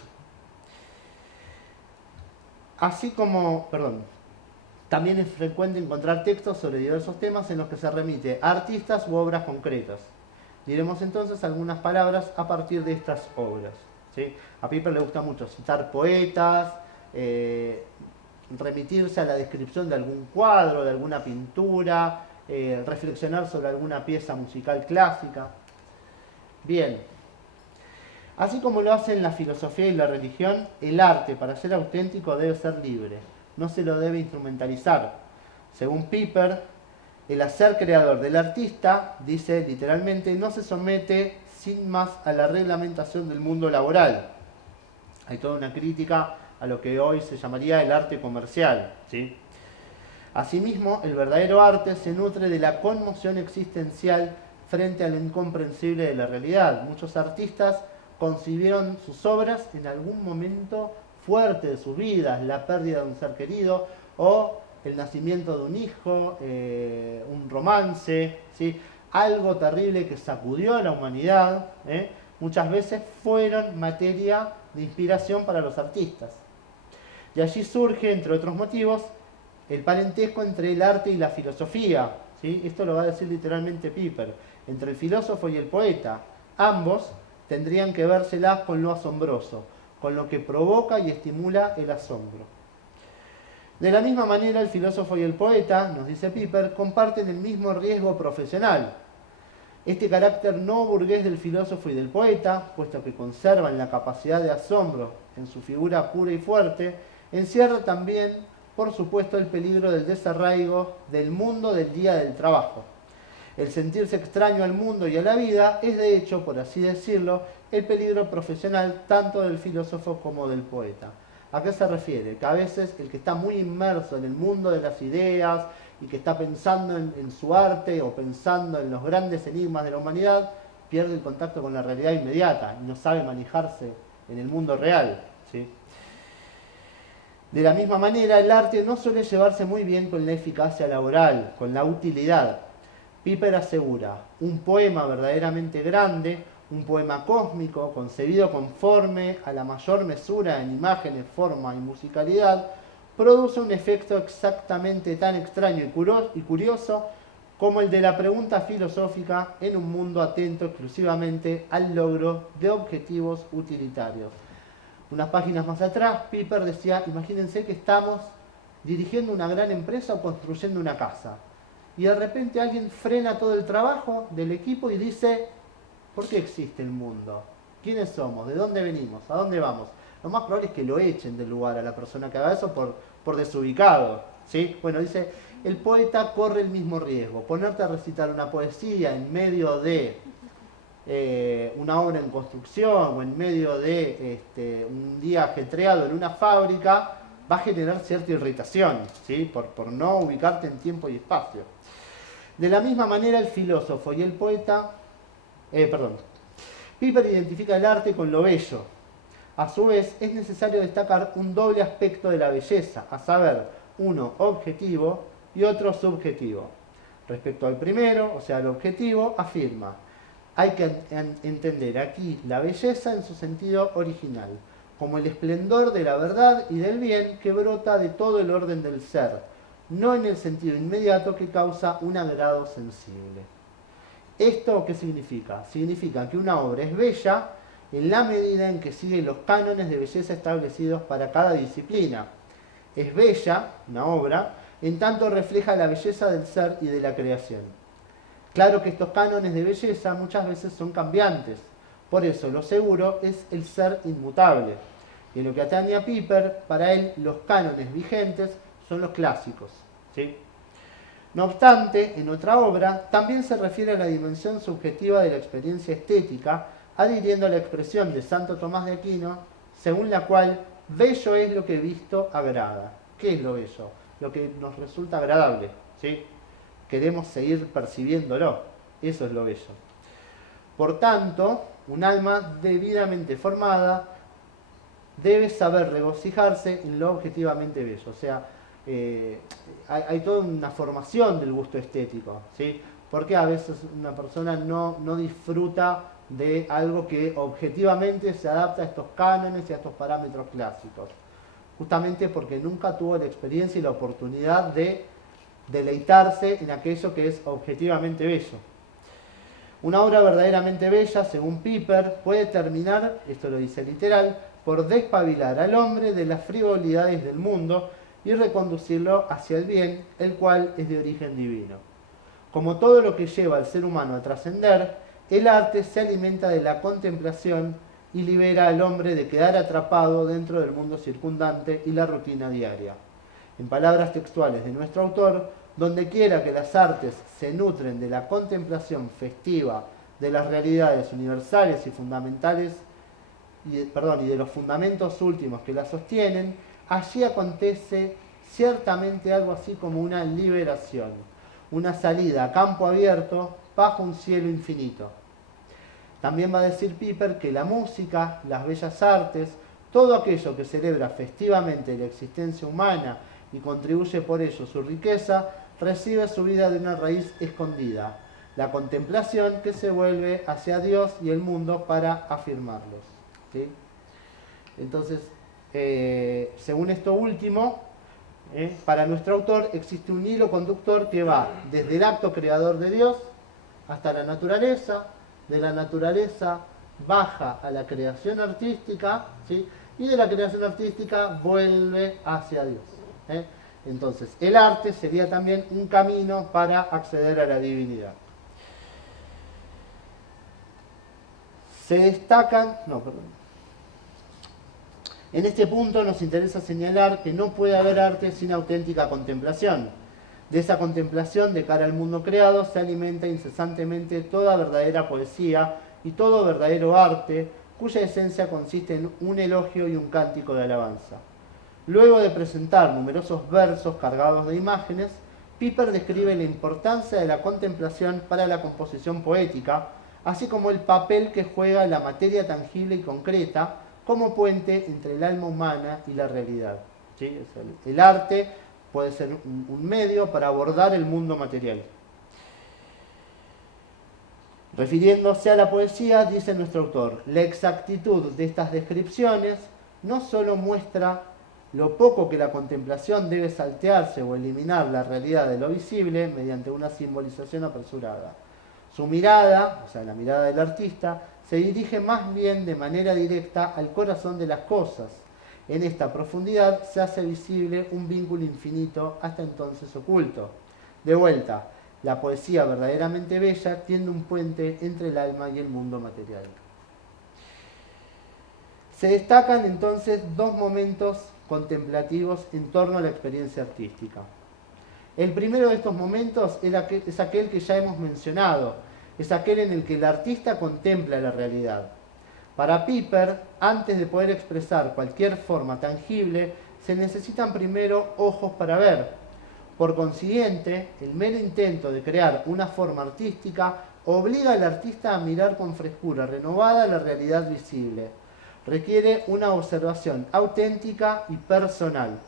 También es frecuente encontrar textos sobre diversos temas en los que se remite a artistas u obras concretas. Diremos entonces algunas palabras a partir de estas obras, ¿sí? A Pieper le gusta mucho citar poetas, remitirse a la descripción de algún cuadro, de alguna pintura, reflexionar sobre alguna pieza musical clásica. Bien. Así como lo hacen la filosofía y la religión, el arte, para ser auténtico, debe ser libre. No se lo debe instrumentalizar. Según Pieper, el hacer creador del artista, dice literalmente, no se somete sin más a la reglamentación del mundo laboral. Hay toda una crítica a lo que hoy se llamaría el arte comercial, ¿sí? Asimismo, el verdadero arte se nutre de la conmoción existencial frente a lo incomprensible de la realidad. Muchos artistas concibieron sus obras en algún momento fuerte de sus vidas, la pérdida de un ser querido o el nacimiento de un hijo, un romance, ¿sí? Algo terrible que sacudió a la humanidad, muchas veces fueron materia de inspiración para los artistas. Y allí surge, entre otros motivos, el parentesco entre el arte y la filosofía, ¿sí? Esto lo va a decir literalmente Pieper, entre el filósofo y el poeta. Ambos tendrían que vérselas con lo asombroso, con lo que provoca y estimula el asombro. De la misma manera, el filósofo y el poeta, nos dice Pieper, comparten el mismo riesgo profesional. Este carácter no burgués del filósofo y del poeta, puesto que conservan la capacidad de asombro en su figura pura y fuerte, encierra también, por supuesto, el peligro del desarraigo del mundo del día del trabajo. El sentirse extraño al mundo y a la vida es, de hecho, por así decirlo, el peligro profesional tanto del filósofo como del poeta. ¿A qué se refiere? Que a veces el que está muy inmerso en el mundo de las ideas y que está pensando en su arte o pensando en los grandes enigmas de la humanidad, pierde el contacto con la realidad inmediata y no sabe manejarse en el mundo real, ¿sí? De la misma manera, el arte no suele llevarse muy bien con la eficacia laboral, con la utilidad. Pieper asegura, un poema verdaderamente grande, un poema cósmico, concebido conforme a la mayor mesura en imágenes, forma y musicalidad, produce un efecto exactamente tan extraño y curioso como el de la pregunta filosófica en un mundo atento exclusivamente al logro de objetivos utilitarios. Unas páginas más atrás, Pieper decía, imagínense que estamos dirigiendo una gran empresa o construyendo una casa. Y de repente alguien frena todo el trabajo del equipo y dice, ¿por qué existe el mundo? ¿Quiénes somos? ¿De dónde venimos? ¿A dónde vamos? Lo más probable es que lo echen del lugar a la persona que haga eso por desubicado, ¿sí? Bueno, dice, el poeta corre el mismo riesgo. Ponerte a recitar una poesía en medio de una obra en construcción o en medio de un día ajetreado en una fábrica va a generar cierta irritación, ¿sí? por no ubicarte en tiempo y espacio. De la misma manera, el filósofo y el poeta, Pieper identifica el arte con lo bello. A su vez, es necesario destacar un doble aspecto de la belleza, a saber, uno objetivo y otro subjetivo. Respecto al primero, o sea, al objetivo, afirma: hay que entender aquí la belleza en su sentido original, como el esplendor de la verdad y del bien que brota de todo el orden del ser, no en el sentido inmediato que causa un agrado sensible. ¿Esto qué significa? Significa que una obra es bella en la medida en que sigue los cánones de belleza establecidos para cada disciplina. Es bella, una obra, en tanto refleja la belleza del ser y de la creación. Claro que estos cánones de belleza muchas veces son cambiantes, por eso lo seguro es el ser inmutable. Y en lo que atañe a Piper, para él los cánones vigentes son los clásicos, ¿sí? No obstante, en otra obra también se refiere a la dimensión subjetiva de la experiencia estética, adhiriendo a la expresión de Santo Tomás de Aquino, según la cual bello es lo que visto agrada. ¿Qué es lo bello? Lo que nos resulta agradable, ¿sí? Queremos seguir percibiéndolo, eso es lo bello. Por tanto, un alma debidamente formada debe saber regocijarse en lo objetivamente bello, o sea, hay toda una formación del gusto estético, ¿sí? Porque a veces una persona no disfruta de algo que objetivamente se adapta a estos cánones y a estos parámetros clásicos, justamente porque nunca tuvo la experiencia y la oportunidad de deleitarse en aquello que es objetivamente bello. Una obra verdaderamente bella, según Piper, puede terminar, esto lo dice literal, por despabilar al hombre de las frivolidades del mundo y reconducirlo hacia el bien, el cual es de origen divino. Como todo lo que lleva al ser humano a trascender, el arte se alimenta de la contemplación y libera al hombre de quedar atrapado dentro del mundo circundante y la rutina diaria. En palabras textuales de nuestro autor, donde quiera que las artes se nutren de la contemplación festiva de las realidades universales y fundamentales, y de los fundamentos últimos que las sostienen, allí acontece ciertamente algo así como una liberación, una salida a campo abierto bajo un cielo infinito. También va a decir Piper que la música, las bellas artes, todo aquello que celebra festivamente la existencia humana y contribuye por ello su riqueza, recibe su vida de una raíz escondida, la contemplación que se vuelve hacia Dios y el mundo para afirmarlos, ¿sí? Entonces, según esto último, para nuestro autor existe un hilo conductor que va desde el acto creador de Dios hasta la naturaleza, de la naturaleza baja a la creación artística, ¿sí? Y de la creación artística vuelve hacia Dios. Entonces, el arte sería también un camino para acceder a la divinidad. Se destacan... En este punto nos interesa señalar que no puede haber arte sin auténtica contemplación. De esa contemplación de cara al mundo creado se alimenta incesantemente toda verdadera poesía y todo verdadero arte, cuya esencia consiste en un elogio y un cántico de alabanza. Luego de presentar numerosos versos cargados de imágenes, Piper describe la importancia de la contemplación para la composición poética, así como el papel que juega la materia tangible y concreta como puente entre el alma humana y la realidad. ¿Sí? El arte puede ser un medio para abordar el mundo material. Refiriéndose a la poesía, dice nuestro autor, la exactitud de estas descripciones no solo muestra lo poco que la contemplación debe saltearse o eliminar la realidad de lo visible mediante una simbolización apresurada. Su mirada, o sea, la mirada del artista, se dirige más bien de manera directa al corazón de las cosas. En esta profundidad se hace visible un vínculo infinito hasta entonces oculto. De vuelta, la poesía verdaderamente bella tiende un puente entre el alma y el mundo material. Se destacan entonces dos momentos contemplativos en torno a la experiencia artística. El primero de estos momentos es aquel que ya hemos mencionado, es aquel en el que el artista contempla la realidad. Para Piper, antes de poder expresar cualquier forma tangible, se necesitan primero ojos para ver. Por consiguiente, el mero intento de crear una forma artística obliga al artista a mirar con frescura renovada la realidad visible. requiere una observación auténtica y personal.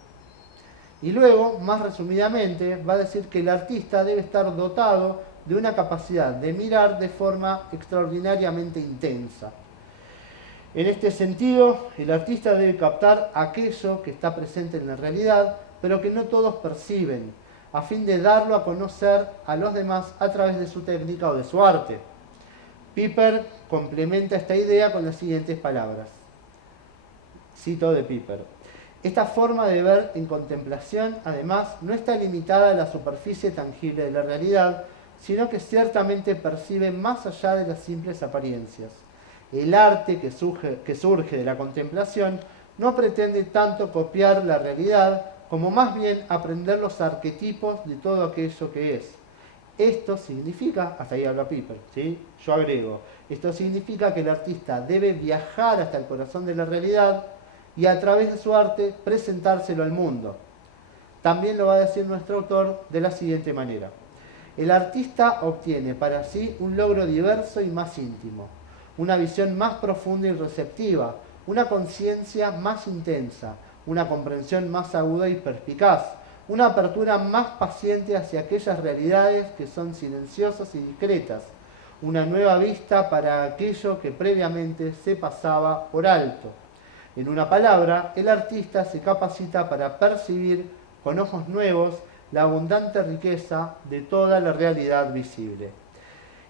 Y luego, más resumidamente, va a decir que el artista debe estar dotado de una capacidad de mirar de forma extraordinariamente intensa. En este sentido, el artista debe captar aquello que está presente en la realidad, pero que no todos perciben, a fin de darlo a conocer a los demás a través de su técnica o de su arte. Piper complementa esta idea con las siguientes palabras. Cito de Piper. Esta forma de ver en contemplación, además, no está limitada a la superficie tangible de la realidad, sino que ciertamente percibe más allá de las simples apariencias. El arte que surge de la contemplación no pretende tanto copiar la realidad, como más bien aprender los arquetipos de todo aquello que es. Esto significa, hasta ahí habla Piper, ¿sí? Yo agrego, esto significa que el artista debe viajar hasta el corazón de la realidad y a través de su arte presentárselo al mundo. También lo va a decir nuestro autor de la siguiente manera. El artista obtiene para sí un logro diverso y más íntimo, una visión más profunda y receptiva, una conciencia más intensa, una comprensión más aguda y perspicaz, una apertura más paciente hacia aquellas realidades que son silenciosas y discretas, una nueva vista para aquello que previamente se pasaba por alto. En una palabra, el artista se capacita para percibir con ojos nuevos la abundante riqueza de toda la realidad visible.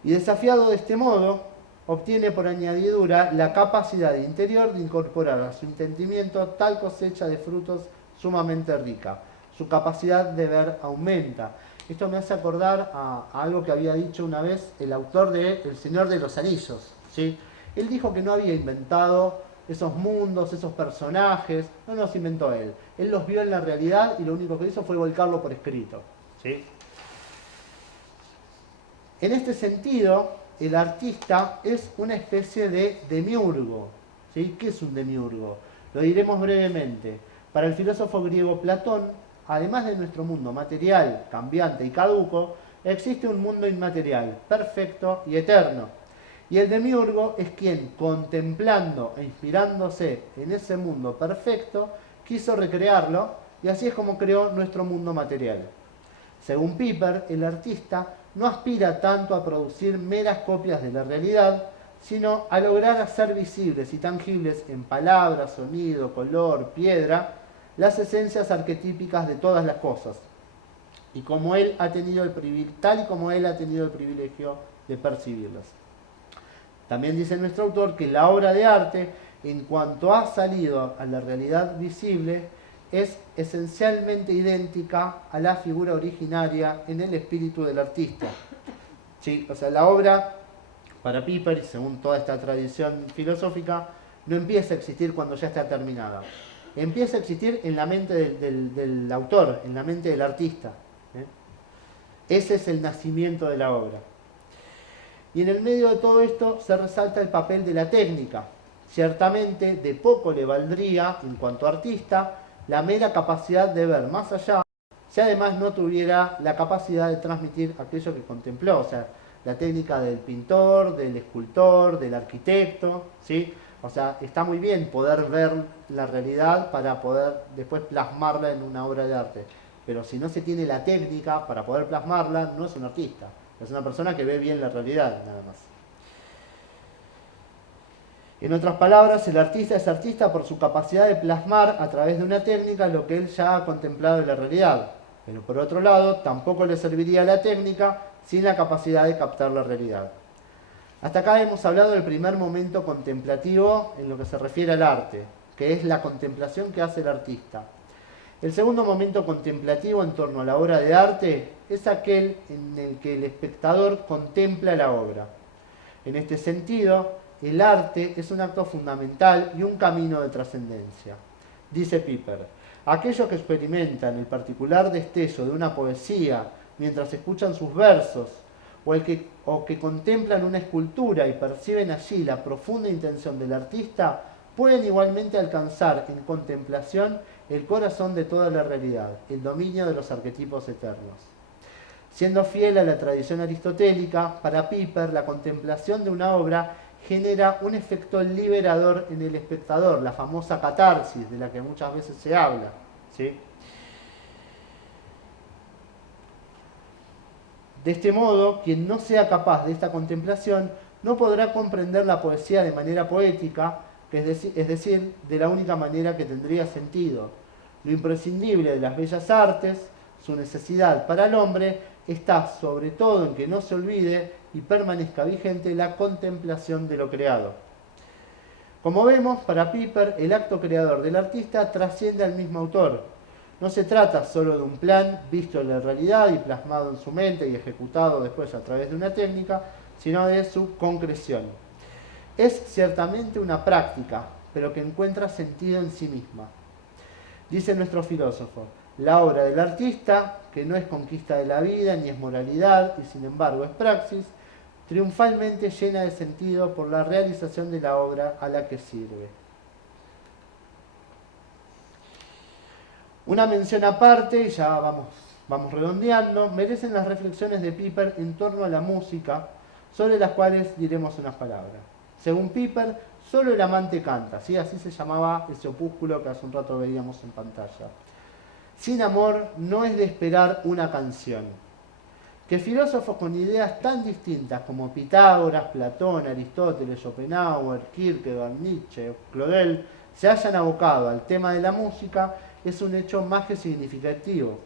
Y desafiado de este modo, obtiene por añadidura la capacidad interior de incorporar a su entendimiento tal cosecha de frutos sumamente rica. Su capacidad de ver aumenta. Esto me hace acordar a algo que había dicho una vez el autor de El Señor de los Anillos, ¿sí? Él dijo que no había inventado esos mundos, esos personajes, no los inventó él. Él los vio en la realidad y lo único que hizo fue volcarlo por escrito, ¿sí? En este sentido, el artista es una especie de demiurgo, ¿sí? ¿Qué es un demiurgo? Lo diremos brevemente. Para el filósofo griego Platón, además de nuestro mundo material, cambiante y caduco, existe un mundo inmaterial, perfecto y eterno. Y el demiurgo es quien, contemplando e inspirándose en ese mundo perfecto, quiso recrearlo, y así es como creó nuestro mundo material. Según Piper, el artista no aspira tanto a producir meras copias de la realidad, sino a lograr hacer visibles y tangibles en palabras, sonido, color, piedra, las esencias arquetípicas de todas las cosas. Y como él ha tenido tal y como él ha tenido el privilegio de percibirlas. También dice nuestro autor que la obra de arte, en cuanto ha salido a la realidad visible, es esencialmente idéntica a la figura originaria en el espíritu del artista. ¿Sí? O sea, la obra, para Piper, y según toda esta tradición filosófica, no empieza a existir cuando ya está terminada. Empieza a existir en la mente del autor, en la mente del artista. Ese es el nacimiento de la obra. Y en el medio de todo esto se resalta el papel de la técnica. Ciertamente, de poco le valdría, en cuanto a artista, la mera capacidad de ver más allá, si además no tuviera la capacidad de transmitir aquello que contempló, o sea, la técnica del pintor, del escultor, del arquitecto, ¿sí? O sea, está muy bien poder ver la realidad para poder después plasmarla en una obra de arte, pero si no se tiene la técnica para poder plasmarla, no es un artista, es una persona que ve bien la realidad, nada más. En otras palabras, el artista es artista por su capacidad de plasmar a través de una técnica lo que él ya ha contemplado en la realidad. Pero por otro lado, tampoco le serviría la técnica sin la capacidad de captar la realidad. Hasta acá hemos hablado del primer momento contemplativo en lo que se refiere al arte, que es la contemplación que hace el artista. El segundo momento contemplativo en torno a la obra de arte es aquel en el que el espectador contempla la obra. En este sentido, el arte es un acto fundamental y un camino de trascendencia. Dice Piper, aquellos que experimentan el particular destello de una poesía mientras escuchan sus versos, o que contemplan una escultura y perciben allí la profunda intención del artista, pueden igualmente alcanzar en contemplación el corazón de toda la realidad, el dominio de los arquetipos eternos. Siendo fiel a la tradición aristotélica, para Piper la contemplación de una obra genera un efecto liberador en el espectador, la famosa catarsis de la que muchas veces se habla, ¿sí? De este modo, quien no sea capaz de esta contemplación no podrá comprender la poesía de manera poética, es decir, de la única manera que tendría sentido. Lo imprescindible de las bellas artes, su necesidad para el hombre, está sobre todo en que no se olvide y permanezca vigente la contemplación de lo creado. Como vemos, para Piper, el acto creador del artista trasciende al mismo autor. No se trata solo de un plan visto en la realidad y plasmado en su mente y ejecutado después a través de una técnica, sino de su concreción. Es ciertamente una práctica, pero que encuentra sentido en sí misma. Dice nuestro filósofo, la obra del artista, que no es conquista de la vida ni es moralidad y sin embargo es praxis, triunfalmente llena de sentido por la realización de la obra a la que sirve. Una mención aparte, y ya vamos redondeando, merecen las reflexiones de Piper en torno a la música, sobre las cuales diremos unas palabras. Según Piper, solo el amante canta, ¿sí? Así se llamaba ese opúsculo que hace un rato veíamos en pantalla. Sin amor no es de esperar una canción. Que filósofos con ideas tan distintas como Pitágoras, Platón, Aristóteles, Schopenhauer, Kierkegaard, Nietzsche, Claudel se hayan abocado al tema de la música es un hecho más que significativo.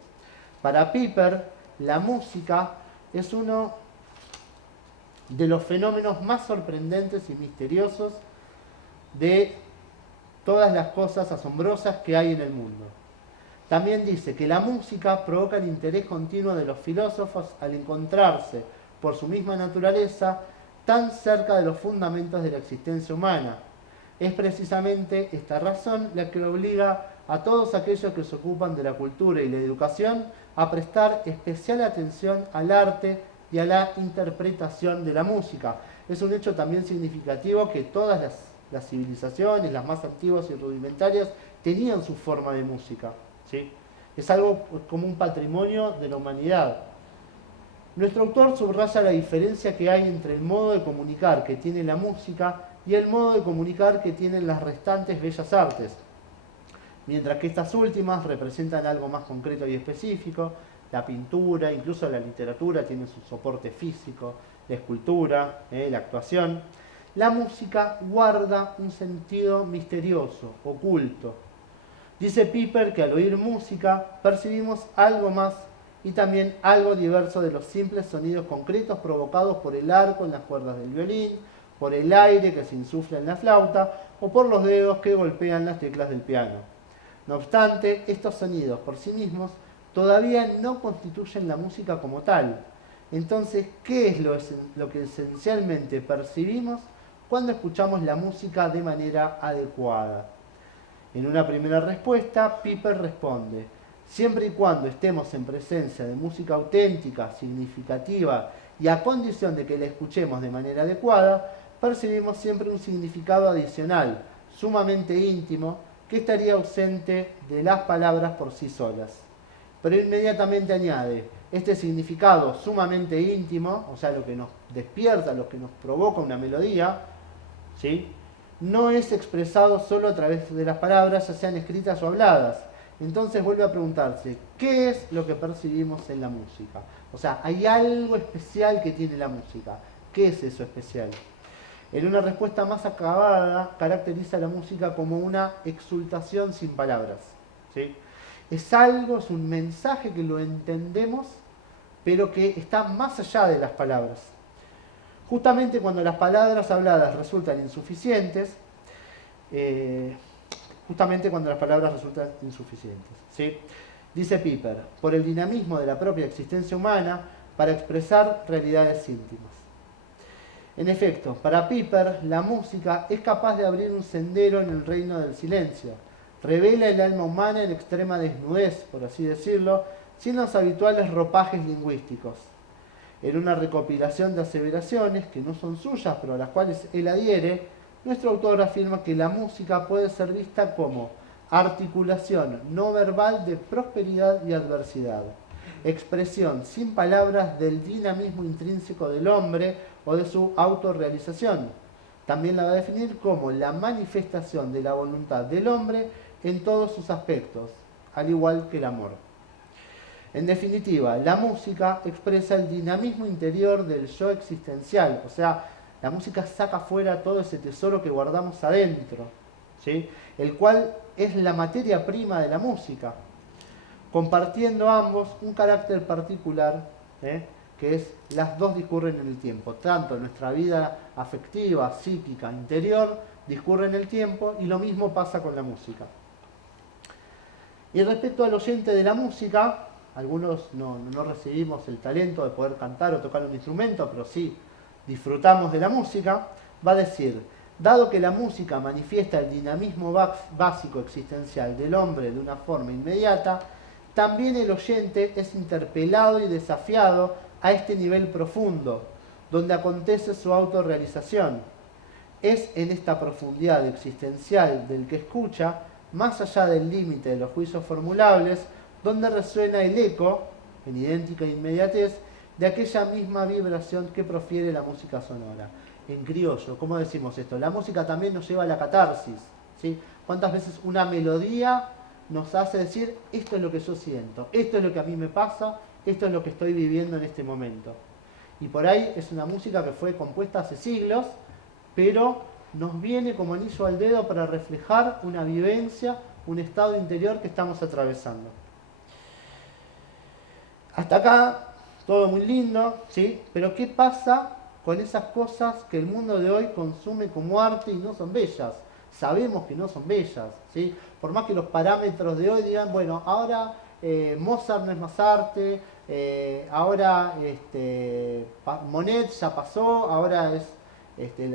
Para Piper, la música es uno de los fenómenos más sorprendentes y misteriosos de todas las cosas asombrosas que hay en el mundo. También dice que la música provoca el interés continuo de los filósofos al encontrarse, por su misma naturaleza, tan cerca de los fundamentos de la existencia humana. Es precisamente esta razón la que obliga a todos aquellos que se ocupan de la cultura y la educación a prestar especial atención al arte y a la interpretación de la música. Es un hecho también significativo que todas las civilizaciones, las más antiguas y rudimentarias, tenían su forma de música, ¿sí? Es algo como un patrimonio de la humanidad. Nuestro autor subraya la diferencia que hay entre el modo de comunicar que tiene la música y el modo de comunicar que tienen las restantes bellas artes. Mientras que estas últimas representan algo más concreto y específico, la pintura, incluso la literatura tiene su soporte físico, la escultura, la actuación. La música guarda un sentido misterioso, oculto. Dice Piper que al oír música percibimos algo más y también algo diverso de los simples sonidos concretos provocados por el arco en las cuerdas del violín, por el aire que se insufla en la flauta o por los dedos que golpean las teclas del piano. No obstante, estos sonidos por sí mismos todavía no constituyen la música como tal. Entonces, ¿qué es lo que esencialmente percibimos cuando escuchamos la música de manera adecuada? En una primera respuesta, Piper responde, siempre y cuando estemos en presencia de música auténtica, significativa y a condición de que la escuchemos de manera adecuada, percibimos siempre un significado adicional, sumamente íntimo, que estaría ausente de las palabras por sí solas. Pero inmediatamente añade, este significado sumamente íntimo, o sea, lo que nos despierta, lo que nos provoca una melodía, ¿sí?, no es expresado solo a través de las palabras, ya sean escritas o habladas. Entonces vuelve a preguntarse, ¿qué es lo que percibimos en la música? O sea, hay algo especial que tiene la música. ¿Qué es eso especial? En una respuesta más acabada, caracteriza la música como una exultación sin palabras, ¿sí? Es algo, es un mensaje que lo entendemos, pero que está más allá de las palabras. Justamente cuando las palabras habladas resultan insuficientes, ¿sí? Dice Piper, por el dinamismo de la propia existencia humana para expresar realidades íntimas. En efecto, para Piper, la música es capaz de abrir un sendero en el reino del silencio. Revela el alma humana en extrema desnudez, por así decirlo, sin los habituales ropajes lingüísticos. En una recopilación de aseveraciones que no son suyas, pero a las cuales él adhiere, nuestro autor afirma que la música puede ser vista como articulación no verbal de prosperidad y adversidad, expresión sin palabras del dinamismo intrínseco del hombre o de su autorrealización, también la va a definir como la manifestación de la voluntad del hombre en todos sus aspectos, al igual que el amor. En definitiva, la música expresa el dinamismo interior del yo existencial, o sea, la música saca fuera todo ese tesoro que guardamos adentro, ¿sí? El cual es la materia prima de la música, compartiendo ambos un carácter particular, que es las dos discurren en el tiempo, tanto nuestra vida afectiva, psíquica, interior, discurre en el tiempo, y lo mismo pasa con la música. Y respecto al oyente de la música, algunos no recibimos el talento de poder cantar o tocar un instrumento, pero sí disfrutamos de la música, va a decir: dado que la música manifiesta el dinamismo básico existencial del hombre de una forma inmediata, también el oyente es interpelado y desafiado a este nivel profundo, donde acontece su autorrealización. Es en esta profundidad existencial del que escucha, más allá del límite de los juicios formulables, donde resuena el eco, en idéntica inmediatez, de aquella misma vibración que profiere la música sonora. En criollo, ¿cómo decimos esto? La música también nos lleva a la catarsis, ¿sí? ¿Cuántas veces una melodía nos hace decir: esto es lo que yo siento, esto es lo que a mí me pasa, esto es lo que estoy viviendo en este momento? Y por ahí es una música que fue compuesta hace siglos, pero nos viene como anillo al dedo para reflejar una vivencia, un estado interior que estamos atravesando. Hasta acá, todo muy lindo, ¿sí? Pero ¿qué pasa con esas cosas que el mundo de hoy consume como arte y no son bellas? Sabemos que no son bellas, ¿sí? Por más que los parámetros de hoy digan: bueno, ahora Mozart no es más arte, ahora Monet ya pasó, ahora es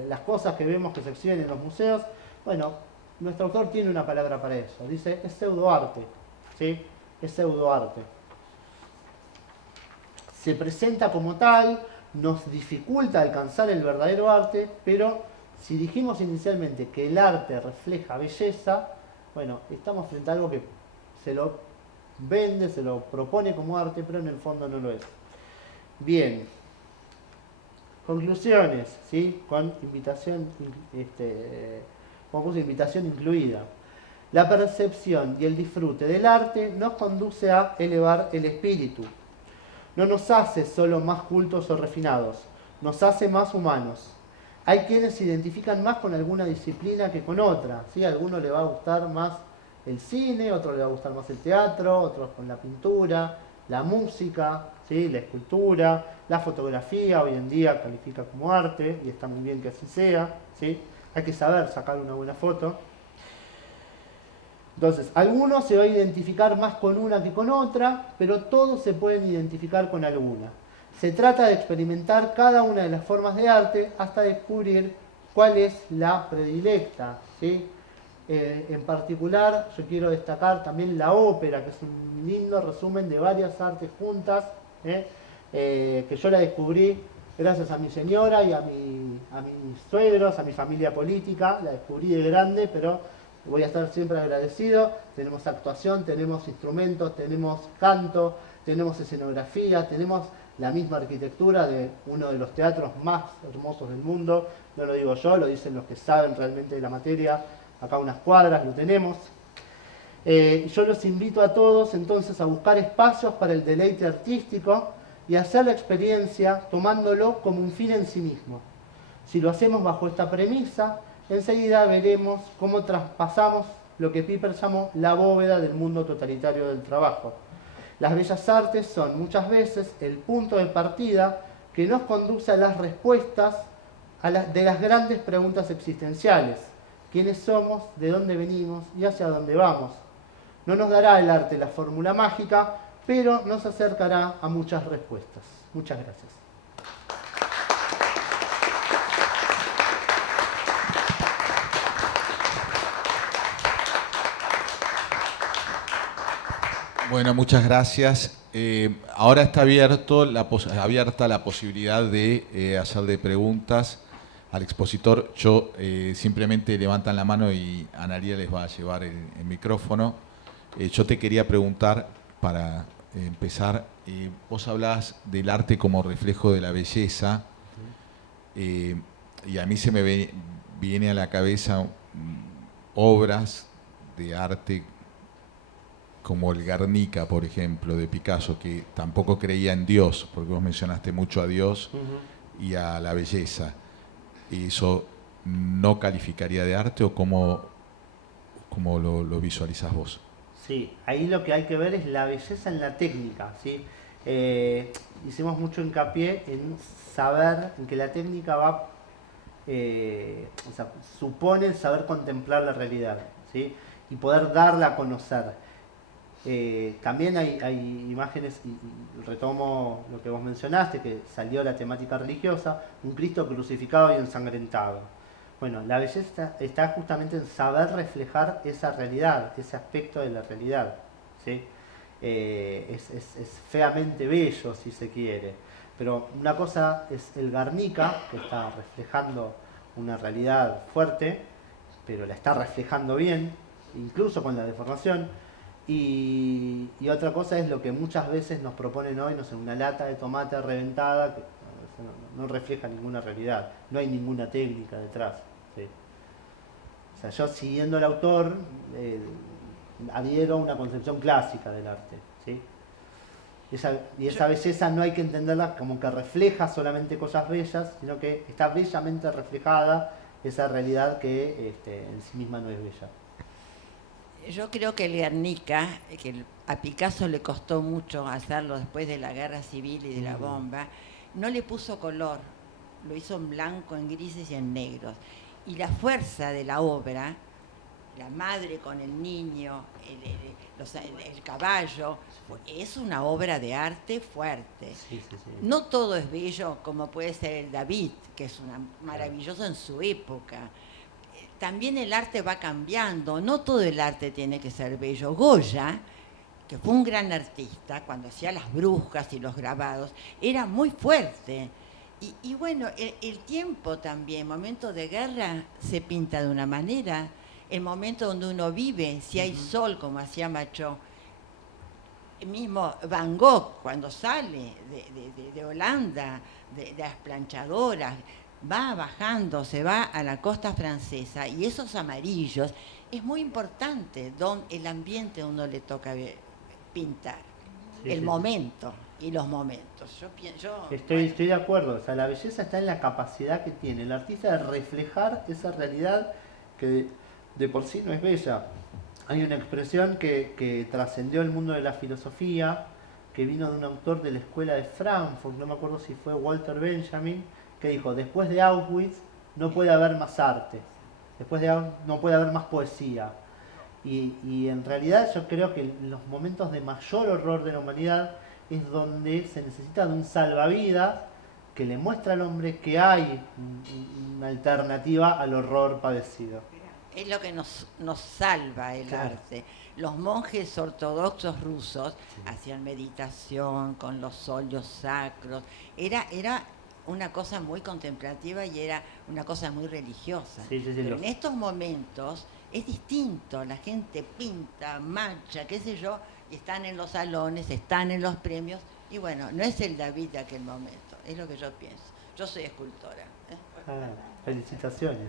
las cosas que vemos que se exhiben en los museos. Bueno, nuestro autor tiene una palabra para eso, dice: es pseudoarte, ¿sí? Es pseudoarte. Se presenta como tal, nos dificulta alcanzar el verdadero arte, pero si dijimos inicialmente que el arte refleja belleza, bueno, estamos frente a algo que se lo vende, se lo propone como arte, pero en el fondo no lo es. Bien, conclusiones, ¿sí? Con invitación, como puse, invitación incluida. La percepción y el disfrute del arte nos conduce a elevar el espíritu. No nos hace solo más cultos o refinados, nos hace más humanos. Hay quienes se identifican más con alguna disciplina que con otra, ¿sí? A alguno le va a gustar más el cine, a otro le va a gustar más el teatro, otros con la pintura, la música, ¿sí? La escultura, la fotografía, hoy en día califica como arte, y está muy bien que así sea, ¿sí? Hay que saber sacar una buena foto. Entonces, algunos se va a identificar más con una que con otra, pero todos se pueden identificar con alguna. Se trata de experimentar cada una de las formas de arte hasta descubrir cuál es la predilecta, ¿sí? En particular, yo quiero destacar también la ópera, que es un lindo resumen de varias artes juntas, que yo la descubrí gracias a mi señora y a mis suegros, a mi familia política. La descubrí de grande, pero voy a estar siempre agradecido. Tenemos actuación, tenemos instrumentos, tenemos canto, tenemos escenografía, tenemos la misma arquitectura de uno de los teatros más hermosos del mundo. No lo digo yo, lo dicen los que saben realmente de la materia. Acá a unas cuadras lo tenemos. Yo los invito a todos entonces a buscar espacios para el deleite artístico y hacer la experiencia tomándolo como un fin en sí mismo. Si lo hacemos bajo esta premisa, enseguida veremos cómo traspasamos lo que Piper llamó la bóveda del mundo totalitario del trabajo. Las bellas artes son muchas veces el punto de partida que nos conduce a las respuestas de las grandes preguntas existenciales. ¿Quiénes somos? ¿De dónde venimos? ¿Y hacia dónde vamos? No nos dará el arte la fórmula mágica, pero nos acercará a muchas respuestas. Muchas gracias. Bueno, muchas gracias. Ahora está abierta la posibilidad de hacerle preguntas al expositor. Yo simplemente levantan la mano y Analía les va a llevar el micrófono. Yo te quería preguntar, para empezar, vos hablás del arte como reflejo de la belleza, y a mí se me viene a la cabeza obras de arte como el Guernica, por ejemplo, de Picasso, que tampoco creía en Dios, porque vos mencionaste mucho a Dios y a la belleza. ¿Eso no calificaría de arte o cómo lo visualizás vos? Sí, ahí lo que hay que ver es la belleza en la técnica, ¿sí? Hicimos mucho hincapié en saber en que la técnica va, o sea, supone el saber contemplar la realidad, ¿sí? Y poder darla a conocer. También hay imágenes, y retomo lo que vos mencionaste, que salió la temática religiosa, un Cristo crucificado y ensangrentado. Bueno, la belleza está justamente en saber reflejar esa realidad, ese aspecto de la realidad, ¿sí? Es feamente bello, si se quiere. Pero una cosa es el Guernica, que está reflejando una realidad fuerte, pero la está reflejando bien, incluso con la deformación. Y otra cosa es lo que muchas veces nos proponen hoy, no sé, una lata de tomate reventada, que no refleja ninguna realidad, no hay ninguna técnica detrás. ¿Sí? O sea, yo siguiendo al autor, adhiero a una concepción clásica del arte. ¿Sí? Y esa belleza no hay que entenderla como que refleja solamente cosas bellas, sino que está bellamente reflejada esa realidad que en sí misma no es bella. Yo creo que el Guernica, que a Picasso le costó mucho hacerlo después de la guerra civil y de la bomba, no le puso color, lo hizo en blanco, en grises y en negros. Y la fuerza de la obra, la madre con el niño, el caballo, es una obra de arte fuerte. Sí. No todo es bello, como puede ser el David, que es maravilloso en su época. También el arte va cambiando, no todo el arte tiene que ser bello. Goya, que fue un gran artista, cuando hacía las brujas y los grabados, era muy fuerte. Y bueno, el tiempo también, momento de guerra, se pinta de una manera. El momento donde uno vive, si hay sol, como hacía Macho, el mismo Van Gogh, cuando sale de Holanda, de las planchadoras, va bajando, se va a la costa francesa, y esos amarillos, es muy importante el ambiente donde uno le toca pintar, el momento y los momentos. Estoy de acuerdo, o sea, la belleza está en la capacidad que tiene el artista de reflejar esa realidad que de por sí no es bella. Hay una expresión que trascendió el mundo de la filosofía, que vino de un autor de la escuela de Frankfurt, no me acuerdo si fue Walter Benjamin, que dijo: después de Auschwitz no puede haber más arte, después de Auschwitz no puede haber más poesía. Y en realidad yo creo que en los momentos de mayor horror de la humanidad es donde se necesita de un salvavidas que le muestra al hombre que hay una alternativa al horror padecido. Es lo que nos salva el arte. Los monjes ortodoxos rusos hacían meditación con los óleos sacros. Era una cosa muy contemplativa y era una cosa muy religiosa. Pero en estos momentos es distinto. La gente pinta, mancha, qué sé yo, y están en los salones, están en los premios. Y bueno, no es el David de aquel momento, es lo que yo pienso. Yo soy escultora. Felicitaciones.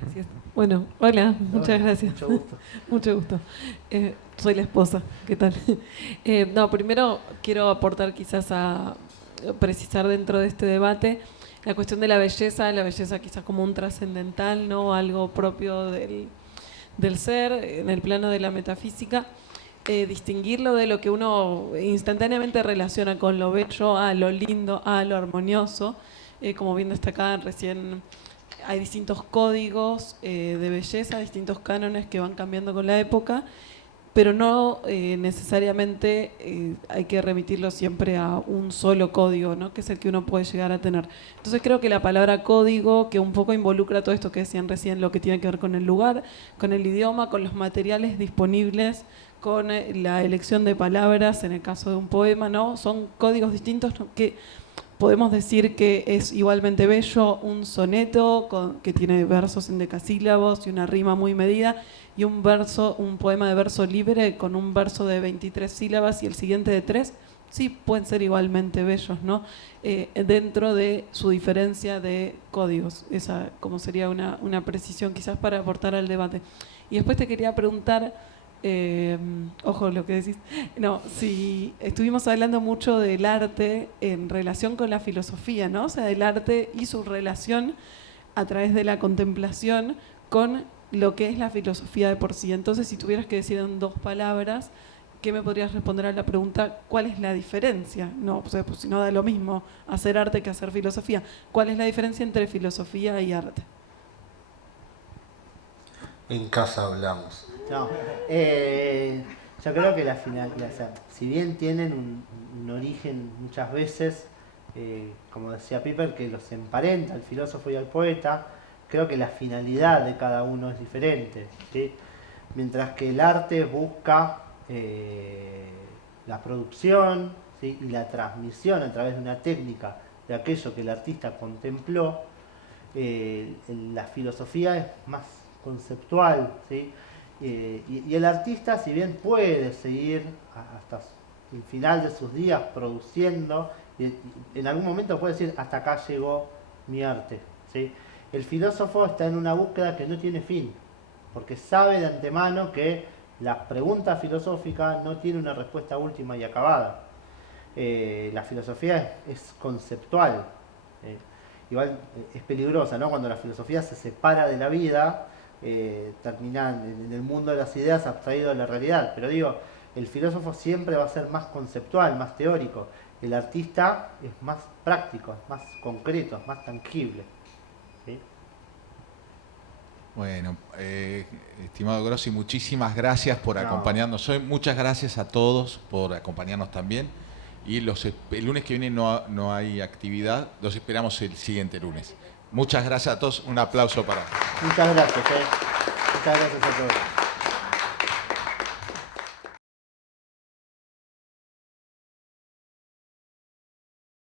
Gracias. Bueno, hola, muchas gracias. Mucho gusto. Mucho gusto. Soy la esposa, ¿qué tal? Primero quiero aportar quizás a precisar dentro de este debate la cuestión de la belleza quizás como un trascendental, ¿no? Algo propio del ser, en el plano de la metafísica. Distinguirlo de lo que uno instantáneamente relaciona con lo bello, a lo lindo, a lo armonioso. Como bien destacaban recién, hay distintos códigos de belleza, distintos cánones que van cambiando con la época, pero no necesariamente hay que remitirlo siempre a un solo código, ¿no? Que es el que uno puede llegar a tener. Entonces creo que la palabra código, que un poco involucra todo esto que decían recién, lo que tiene que ver con el lugar, con el idioma, con los materiales disponibles, con la elección de palabras, en el caso de un poema, ¿no? Son códigos distintos, ¿no? Que podemos decir que es igualmente bello un soneto que tiene versos en decasílabos y una rima muy medida, y un poema de verso libre con un verso de 23 sílabas y el siguiente de 3, sí pueden ser igualmente bellos, ¿no? Dentro de su diferencia de códigos. Esa como sería una precisión quizás para aportar al debate. Y después te quería preguntar, ojo lo que decís, no, si estuvimos hablando mucho del arte en relación con la filosofía, ¿no? O sea, del arte y su relación a través de la contemplación con lo que es la filosofía de por sí. Entonces, si tuvieras que decir en 2 palabras, ¿qué me podrías responder a la pregunta cuál es la diferencia? No, o sea, pues si no da lo mismo hacer arte que hacer filosofía. ¿Cuál es la diferencia entre filosofía y arte? En casa hablamos. No, yo creo que o sea, si bien tienen un origen muchas veces, como decía Piper, que los emparenta al filósofo y al poeta, creo que la finalidad de cada uno es diferente, ¿sí? Mientras que el arte busca la producción, ¿sí? Y la transmisión a través de una técnica de aquello que el artista contempló, la filosofía es más conceptual, ¿sí? Y el artista, si bien puede seguir hasta el final de sus días produciendo, en algún momento puede decir, hasta acá llegó mi arte, ¿sí? El filósofo está en una búsqueda que no tiene fin, porque sabe de antemano que la pregunta filosófica no tiene una respuesta última y acabada. La filosofía es conceptual. Igual es peligrosa, ¿no? Cuando la filosofía se separa de la vida, termina en el mundo de las ideas abstraído de la realidad. Pero digo, el filósofo siempre va a ser más conceptual, más teórico. El artista es más práctico, es más concreto, es más tangible. ¿Sí? Bueno, estimado Grossi, muchísimas gracias por acompañarnos hoy. Muchas gracias a todos por acompañarnos también. Y el lunes que viene no hay actividad, los esperamos el siguiente lunes. Muchas gracias a todos, un aplauso para... Muchas gracias a todos.